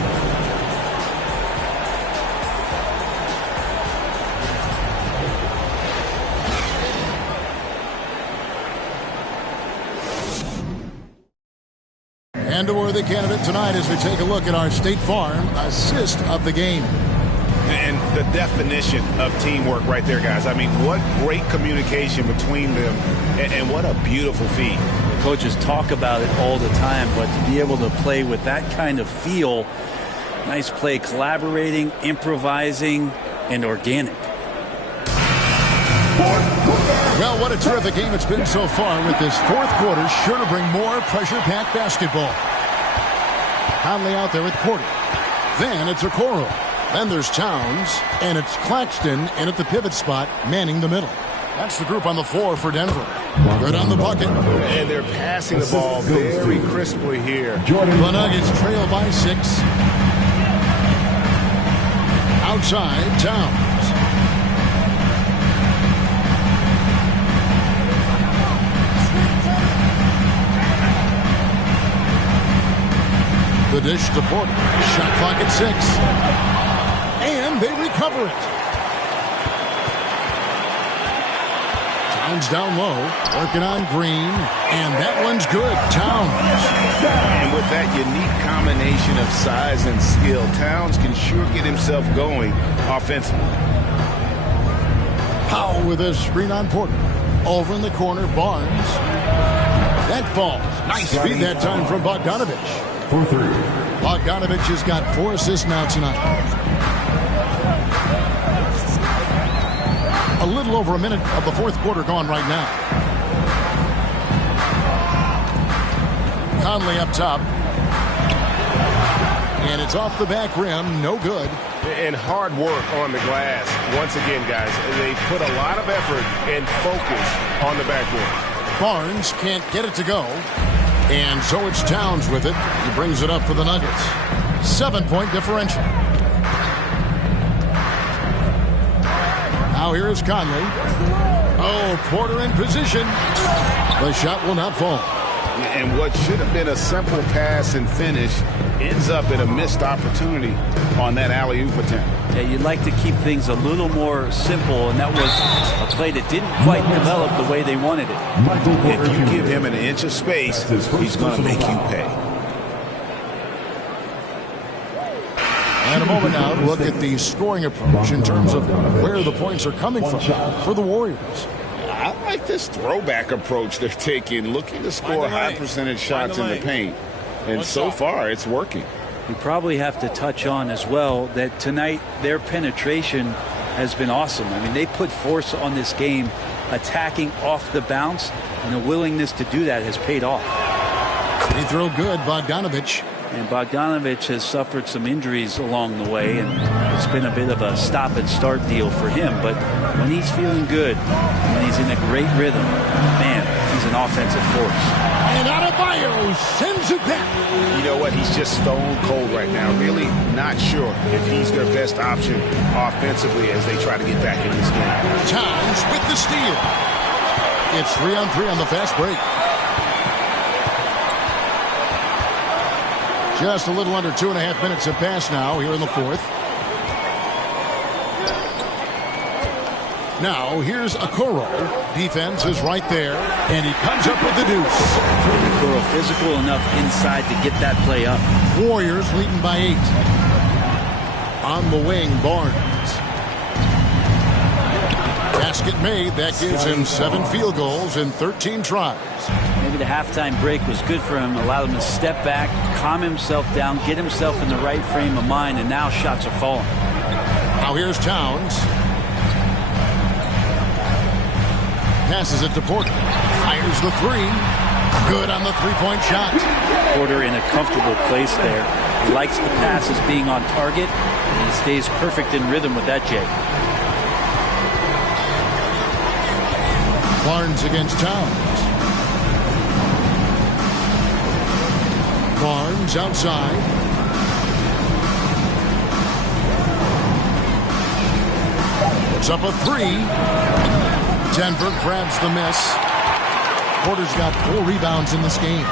And a worthy candidate tonight as we take a look at our State Farm assist of the game. And the definition of teamwork right there, guys. I mean, what great communication between them, and what a beautiful feed. Coaches talk about it all the time, but to be able to play with that kind of feel, nice play, collaborating, improvising, and organic. Well, what a terrific game it's been so far with this 4th quarter, sure to bring more pressure-packed basketball. Conley out there with Porter. Then it's Okoro. Then there's Towns, and it's Claxton in at the pivot spot, manning the middle. That's the group on the floor for Denver. Good on the bucket. And they're passing the ball very crisply here. The Nuggets trail by 6. Outside, Towns. The dish to Porter. Shot clock at 6. And they recover it. Towns down low, working on Green, and that one's good. Towns. And with that unique combination of size and skill, Towns can sure get himself going offensively. Powell with a screen on Porter. Over in the corner, Barnes. That falls. Nice feed that time from Bogdanovich. For 3. Bogdanovich has got 4 assists now tonight. A little over a minute of the 4th quarter gone right now. Conley up top. And it's off the back rim. No good. And hard work on the glass. Once again, guys, they put a lot of effort and focus on the backboard. Barnes can't get it to go. And so it's Towns with it. He brings it up for the Nuggets. 7-point differential. Now here is Conley. Oh, Porter in position. The shot will not fall. And what should have been a simple pass and finish ends up in a missed opportunity on that alley-oop attempt. Yeah, you'd like to keep things a little more simple, and that was a play that didn't quite develop the way they wanted it. If you give him an inch of space, he's going to make you pay. And a moment now to look at the scoring approach in terms of where the points are coming from for the Warriors. I like this throwback approach they're taking, looking to score high percentage shots in the paint. And so far, it's working. We probably have to touch on as well that tonight their penetration has been awesome. I mean, they put force on this game, attacking off the bounce, and a willingness to do that has paid off. Free throw good, Bogdanovich. And Bogdanovich has suffered some injuries along the way, and it's been a bit of a stop-and-start deal for him. But when he's feeling good, when he's in a great rhythm, man, he's an offensive force. And Adebayo sends it back. You know what? He's just stone cold right now. Really not sure if he's their best option offensively as they try to get back in this game. Towns with the steal. It's 3-on-3 on the fast break. Just a little under 2.5 minutes have passed now here in the fourth. Now here's Okoro. Defense is right there, and he comes up with the deuce. Okoro physical enough inside to get that play up. Warriors leading by 8. On the wing, Barnes. Basket made. That gives him 7 field goals in 13 tries. Maybe the halftime break was good for him. Allowed him to step back, calm himself down, get himself in the right frame of mind, and now shots are falling. Now here's Towns. Passes it to Porter. Fires the 3. Good on the three-point shot. Porter in a comfortable place there. He likes the passes being on target, and he stays perfect in rhythm with that, Jay. Barnes against Towns. Barnes outside. Puts up a 3. Denver grabs the miss. Porter's got 4 rebounds in this game.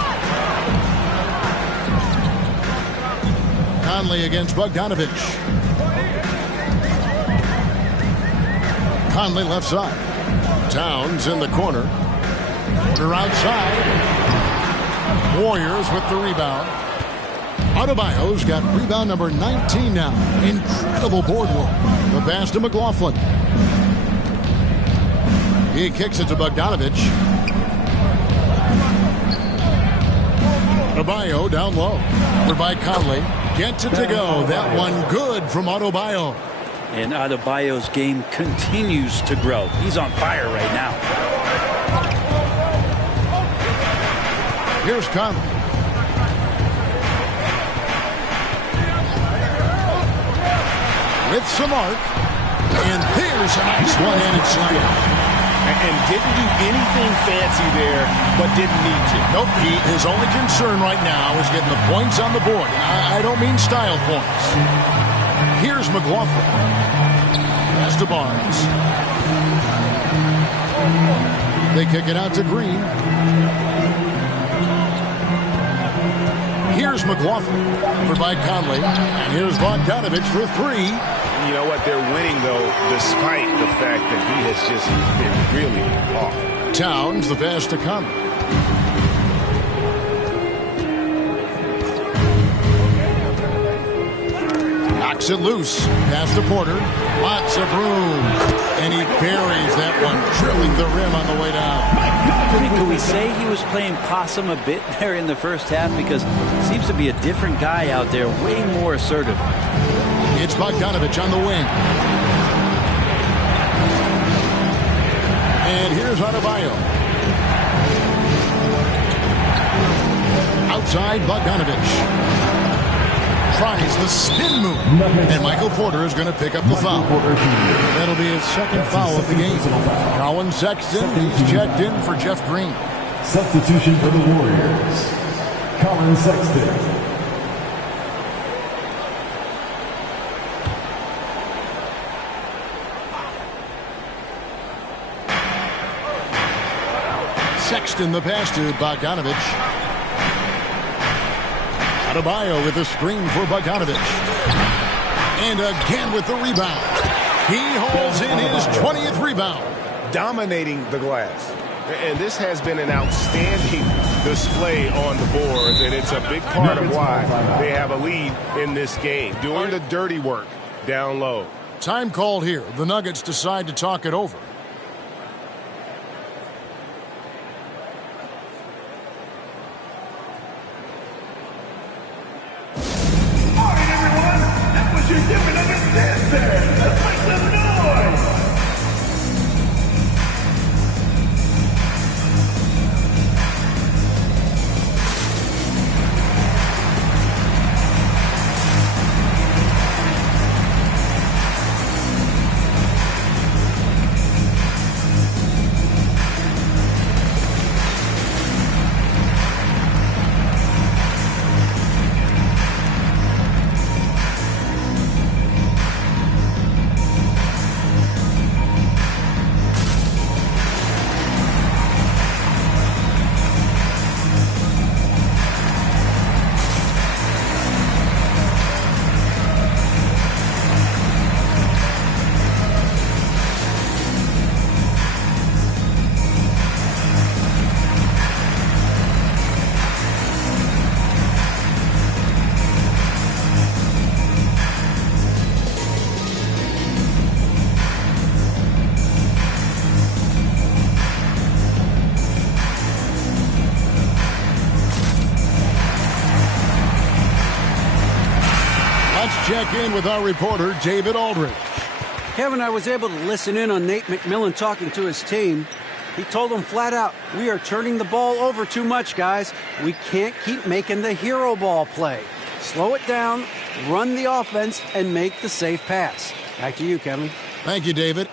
Conley against Bogdanovich. Conley left side. Towns in the corner. Porter outside. Warriors with the rebound. Adebayo's got rebound number 19 now. Incredible board work. The pass to McLaughlin. He kicks it to Bogdanovich. Adebayo down low. Covered by Conley. Gets it to go. That one good from Adebayo. And Adebayo's game continues to grow. He's on fire right now. Here's Conley. With some arc. And there's a nice one-handed slam. And didn't do anything fancy there, but didn't need to. Nope. His only concern right now is getting the points on the board. I don't mean style points. Here's McLaughlin. Pass to Barnes. They kick it out to Green. Here's McLaughlin. Over by Conley. And here's Bogdanovich for 3. You know what? They're winning, though, despite the fact that he has just been really off. Towns, the pass to Conley. Knocks it loose. Pass to Porter. Lots of room. And he buries that one, drilling the rim on the way down. I mean, could we say he was playing possum a bit there in the first half? Because it seems to be a different guy out there, way more assertive. It's Bogdanovich on the wing. And here's Adebayo. Outside, Bogdanovich. Tries the spin move. And Michael Porter is going to pick up the foul. That'll be his second foul of the game. Colin Sexton, he's checked in for Jeff Green. Substitution for the Warriors. Colin Sexton. Sexton the pass to Bogdanovich. Adebayo with a screen for Bogdanovich. And again with the rebound. He holds in his 20th rebound. Dominating the glass. And this has been an outstanding display on the board, and it's a big part of why they have a lead in this game. Doing the dirty work down low. Time called here. The Nuggets decide to talk it over. check in with our reporter, David Aldridge. Kevin, I was able to listen in on Nate McMillan talking to his team. He told them flat out, we are turning the ball over too much, guys. We can't keep making the hero ball play. Slow it down, run the offense, and make the safe pass. Back to you, Kevin. Thank you, David.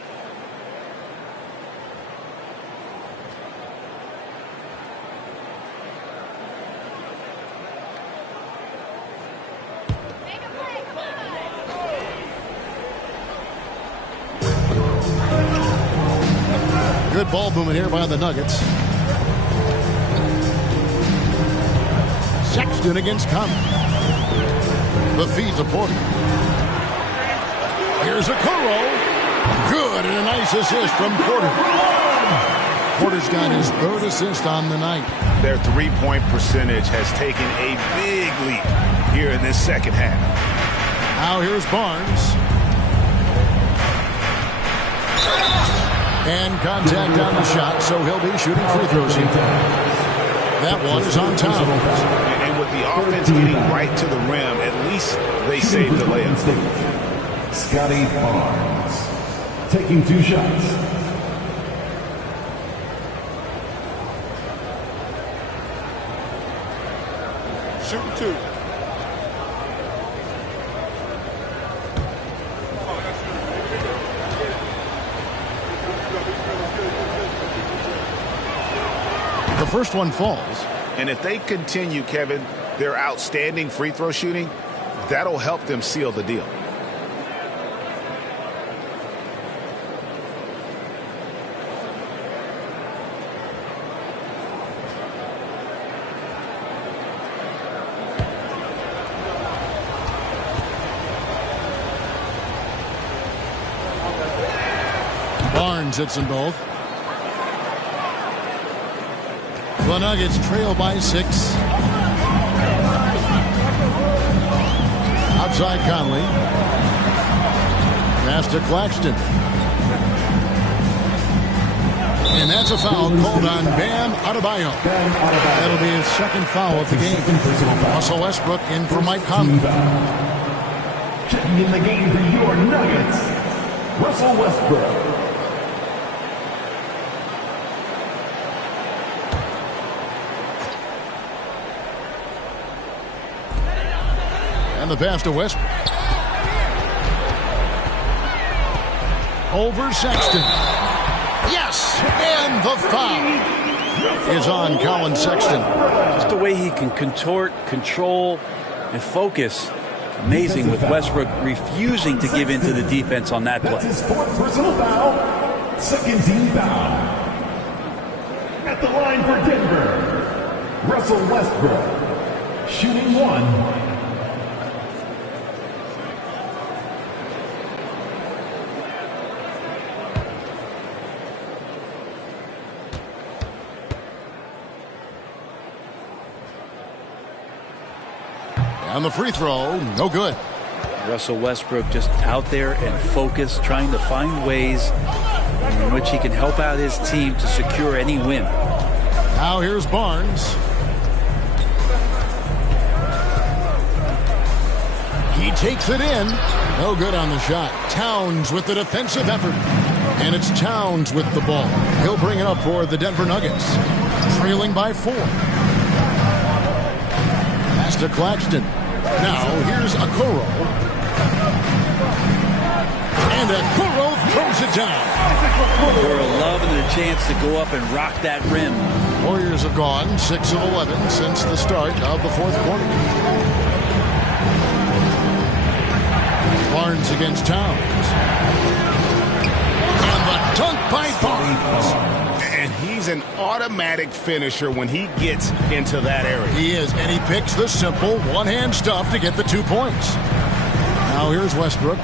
Good ball movement here by the Nuggets. Sexton against Conley. The feed to Porter. Here's a Okoro. Good, and a nice assist from Porter. Porter's got his third assist on the night. Their three-point percentage has taken a big leap here in this second half. Now here's Barnes. And contact on the shot, so he'll be shooting free throws here. That one is on Towns. And with the offense getting right to the rim, at least they saved the layup. Scotty Barnes taking 2 shots. Shooting 2. The first one falls. And if they continue, Kevin, their outstanding free throw shooting, that'll help them seal the deal. Barnes hits them both. The Nuggets trail by 6. Outside Conley. Pass to Claxton. And that's a foul called on Bam Adebayo. That'll be his second foul of the game. Russell Westbrook in for Mike Conley. Checking in the game for your Nuggets, Russell Westbrook. And the pass to Westbrook. Over Sexton. Yes! And the foul is on Colin Sexton. Just the way he can contort, control, and focus. Amazing with Westbrook refusing to give in to the defense on that play. That's his 4th personal foul. Second team foul. At the line for Denver, Russell Westbrook. Shooting 1. On the free throw, no good. Russell Westbrook just out there and focused, trying to find ways in which he can help out his team to secure any win. Now here's Barnes. He takes it in. No good on the shot. Towns with the defensive effort. And it's Towns with the ball. He'll bring it up for the Denver Nuggets. Trailing by 4. Pass to Claxton. Now here's Okoro. And Okoro throws it down. Okoro loving the chance to go up and rock that rim. Warriors have gone 6 of 11 since the start of the 4th quarter. Barnes against Towns. And the dunk by Barnes. And he's an automatic finisher when he gets into that area. He is, and he picks the simple one-hand stuff to get the 2 points. Now here's Westbrook.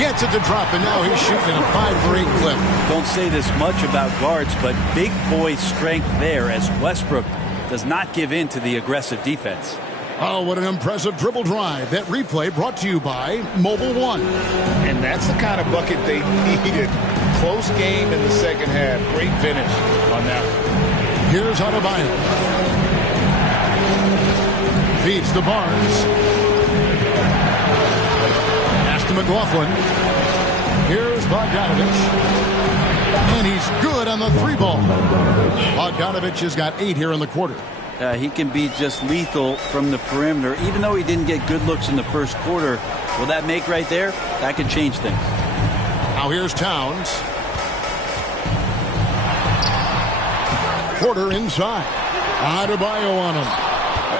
Gets it to drop, and now he's shooting a 5-for-8 clip. Don't say this much about guards, but big boy strength there as Westbrook does not give in to the aggressive defense. Oh, what an impressive dribble drive. That replay brought to you by Mobile One. And that's the kind of bucket they needed. Close game in the second half. Great finish on that one. Here's Adebayo. Feeds to Barnes. Pass to McLaughlin. Here's Bogdanovich. And he's good on the 3-ball. Bogdanovich has got 8 here in the quarter. He can be just lethal from the perimeter. Even though he didn't get good looks in the first quarter, will that make right there? That could change things. Now here's Towns. Porter inside. Adebayo on him.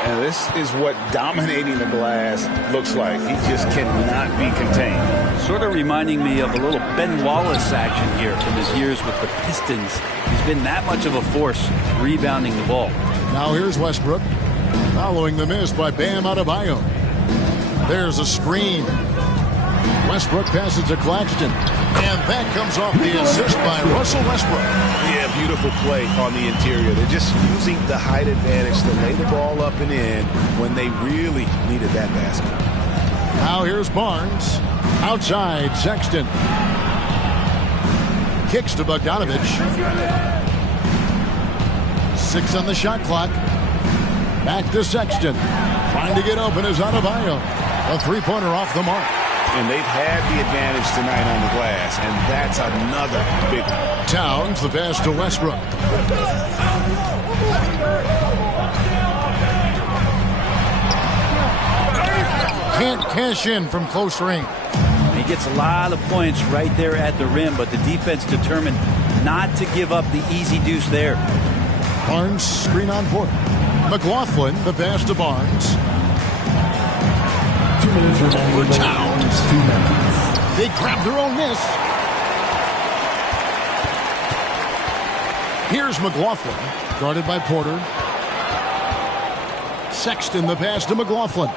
And this is what dominating the glass looks like. He just cannot be contained. Sort of reminding me of a little Ben Wallace action here from his years with the Pistons. He's been that much of a force rebounding the ball. Now here's Westbrook. Following the miss by Bam Adebayo. There's a screen. Westbrook passes to Claxton. And that comes off the assist by Russell Westbrook. Yeah, beautiful play on the interior. They're just using the height advantage to lay the ball up and in when they really needed that basket. Now here's Barnes. Outside, Sexton. Kicks to Bogdanovich. 6 on the shot clock. Back to Sexton. Trying to get open is Adebayo. A 3-pointer off the mark. And they've had the advantage tonight on the glass, and that's another big one. Towns, the pass to Westbrook. Can't cash in from close range. He gets a lot of points right there at the rim, but the defense determined not to give up the easy deuce there. Barnes, screen on Porter. McLaughlin, the pass to Barnes. 2 minutes remaining. For Towns. 2 minutes. They grab their own miss. Here's McLaughlin, guarded by Porter. Sexton, the pass to McLaughlin.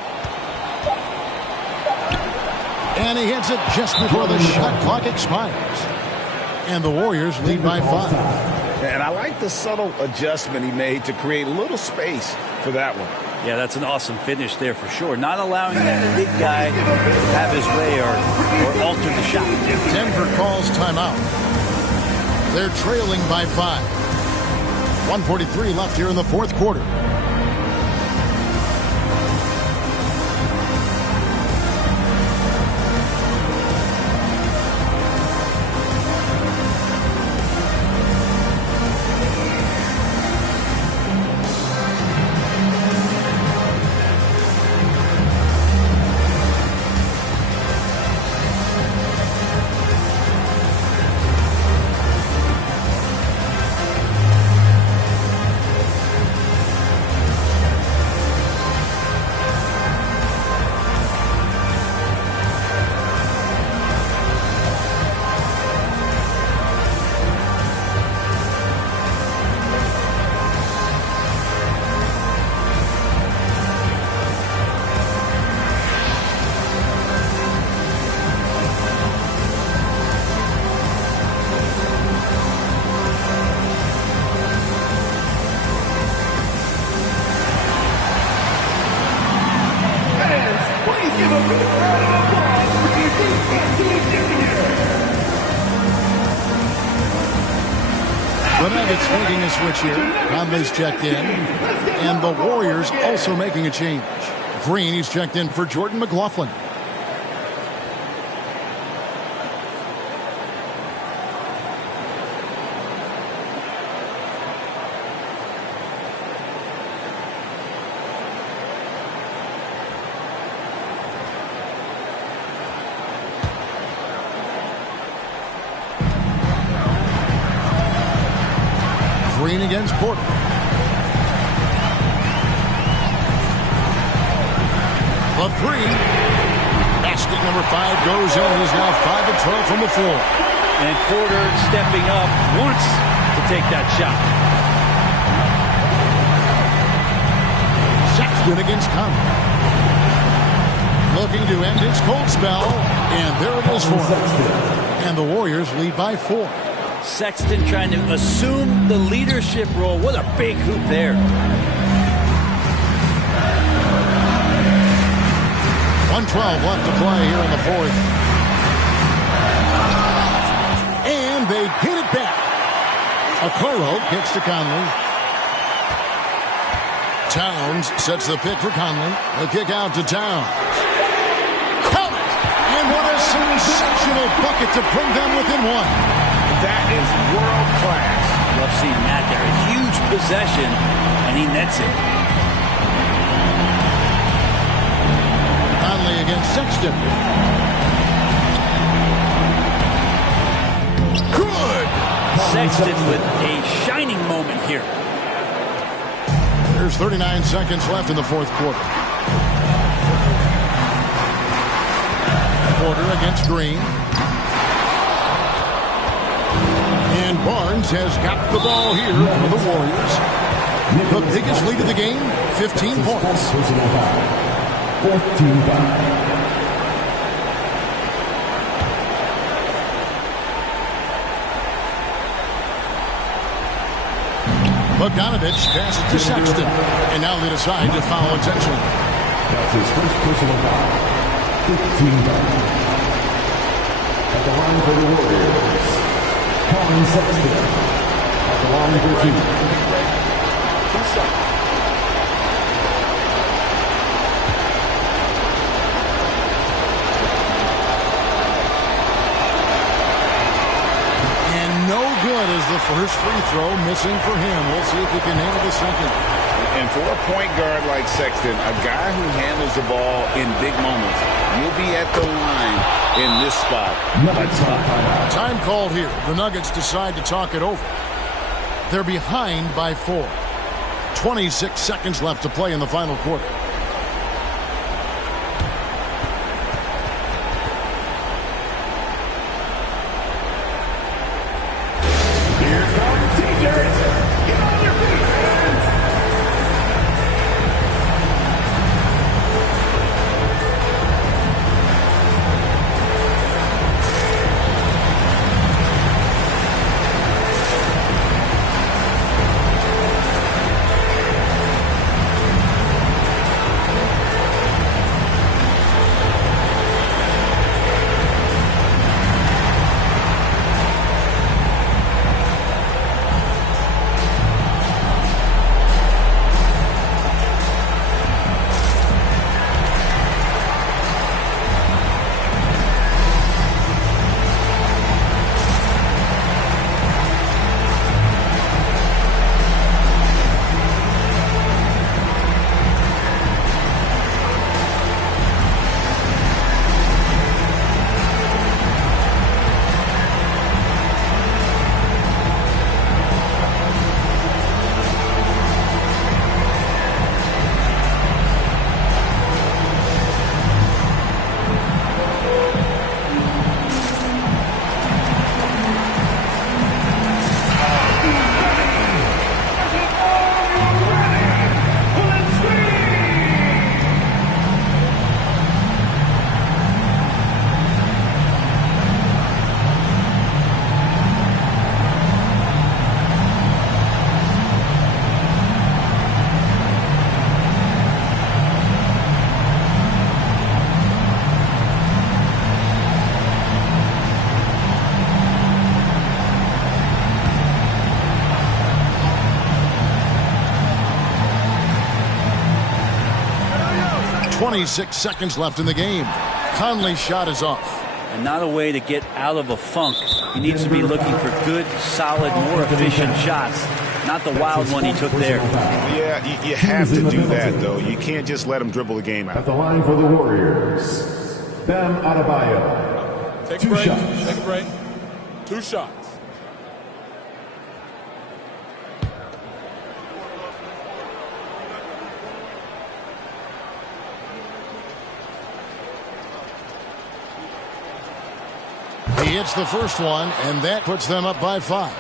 And he hits it just before the shot clock expires. And the Warriors lead by 5. And I like the subtle adjustment he made to create a little space for that one. Yeah, that's an awesome finish there for sure. Not allowing that big guy to have his way or alter the shot. Denver calls timeout. They're trailing by 5. 1:43 left here in the fourth quarter. The Nuggets making a switch here. Conley's checked in. And the Warriors also making a change. Green, he's checked in for Jordan McLaughlin. Green against Porter. The three. Basket number 5 goes in. He's now 5 of 12 from the floor. And Porter stepping up wants to take that shot. Sexton against Conley. Looking to end his cold spell. And there it is for him. And the Warriors lead by 4. Sexton trying to assume the leadership role. What a big hoop there. 1:12 left to play here in the fourth. And they get it back. Okoro kicks to Conley. Towns sets the pick for Conley. A kick out to Towns. Count it! And what a sensational bucket to bring them within one. That is world class. Love seeing that there. A huge possession, and he nets it. Conley against Sexton. Good! Sexton with a shining moment here. There's 39 seconds left in the fourth quarter. Porter against Green. And Barnes has got the ball here for the Warriors. The biggest lead of the game, 15 points. 14-5. Bogdanovich passes to Sexton. And now they decide to foul intentionally. That's his first personal foul. 15 foul. At the line for the Warriors, Colin Sexton. At the line for 2. 2 shots. Good is the first free throw missing for him. We'll see if he can handle the second. And for a point guard like Sexton, a guy who handles the ball in big moments, you'll be at the line in this spot. Time called here. The Nuggets decide to talk it over. They're behind by 4. 26 seconds left to play in the final quarter. .26 seconds left in the game. Conley's shot is off. And not a way to get out of a funk. He needs to be looking for good, solid, more efficient shots. Not the wild one he took there. Yeah, you have to do that, though. You can't just let him dribble the game out. At the line for the Warriors, Bam Adebayo. Take a break. Take a break. 2 shots. He hits the first one, and that puts them up by 5.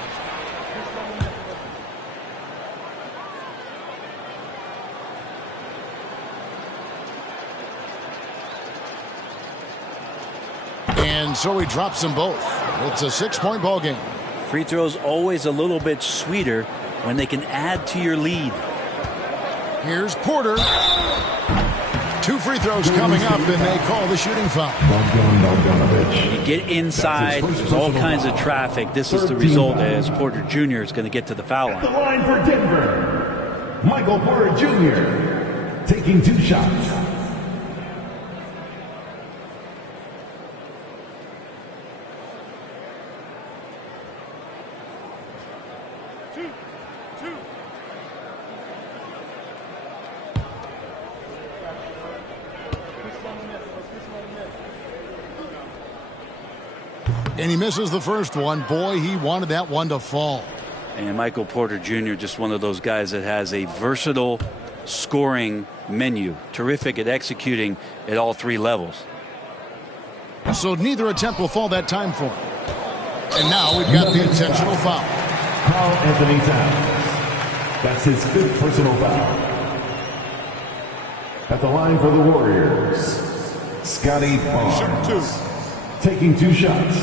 And so he drops them both. It's a 6-point ball game. Free throws always a little bit sweeter when they can add to your lead. Here's Porter. 2 free throws coming up, and they call the shooting foul. You get inside, there's all kinds of traffic. This is the result as Porter Jr. is going to get to the foul line. The line for Denver, Michael Porter Jr. taking 2 shots. And he misses the first one. Boy, he wanted that one to fall. And Michael Porter Jr., just one of those guys that has a versatile scoring menu. Terrific at executing at all 3 levels. So neither attempt will fall that time for him. And now we've got the intentional foul. Carl Anthony Towns. That's his 5th personal foul. At the line for the Warriors, Scotty Barnes. Taking 2 shots.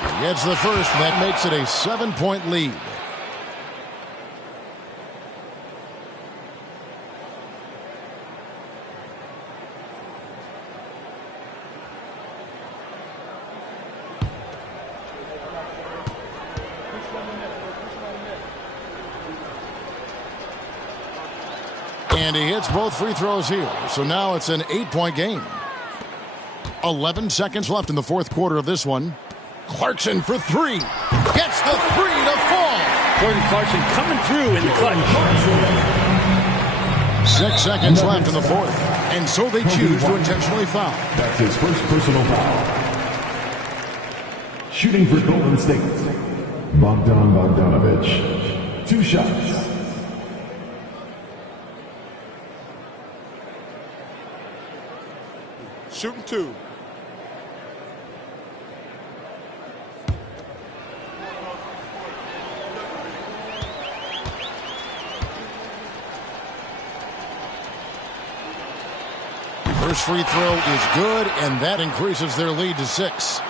He gets the first, and that makes it a 7-point lead. And he hits both free throws here. So now it's an 8-point game. 11 seconds left in the 4th quarter of this one. Clarkson for 3. Gets the 3 to fall. Jordan Clarkson coming through in the clutch. 6 seconds left in the 4th. And so they choose to intentionally foul. That's his first personal foul. Shooting for Golden State, Bogdan Bogdanovic. 2 shots. Shooting 2. First free throw is good, and that increases their lead to 6.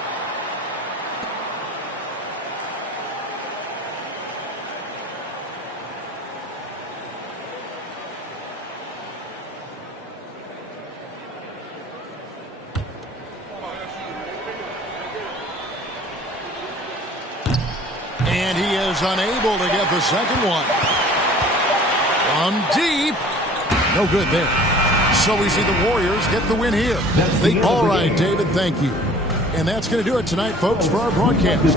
And he is unable to get the second one. From deep. No good there. So we see the Warriors get the win here. All right, David, thank you. And that's going to do it tonight, folks, for our broadcast.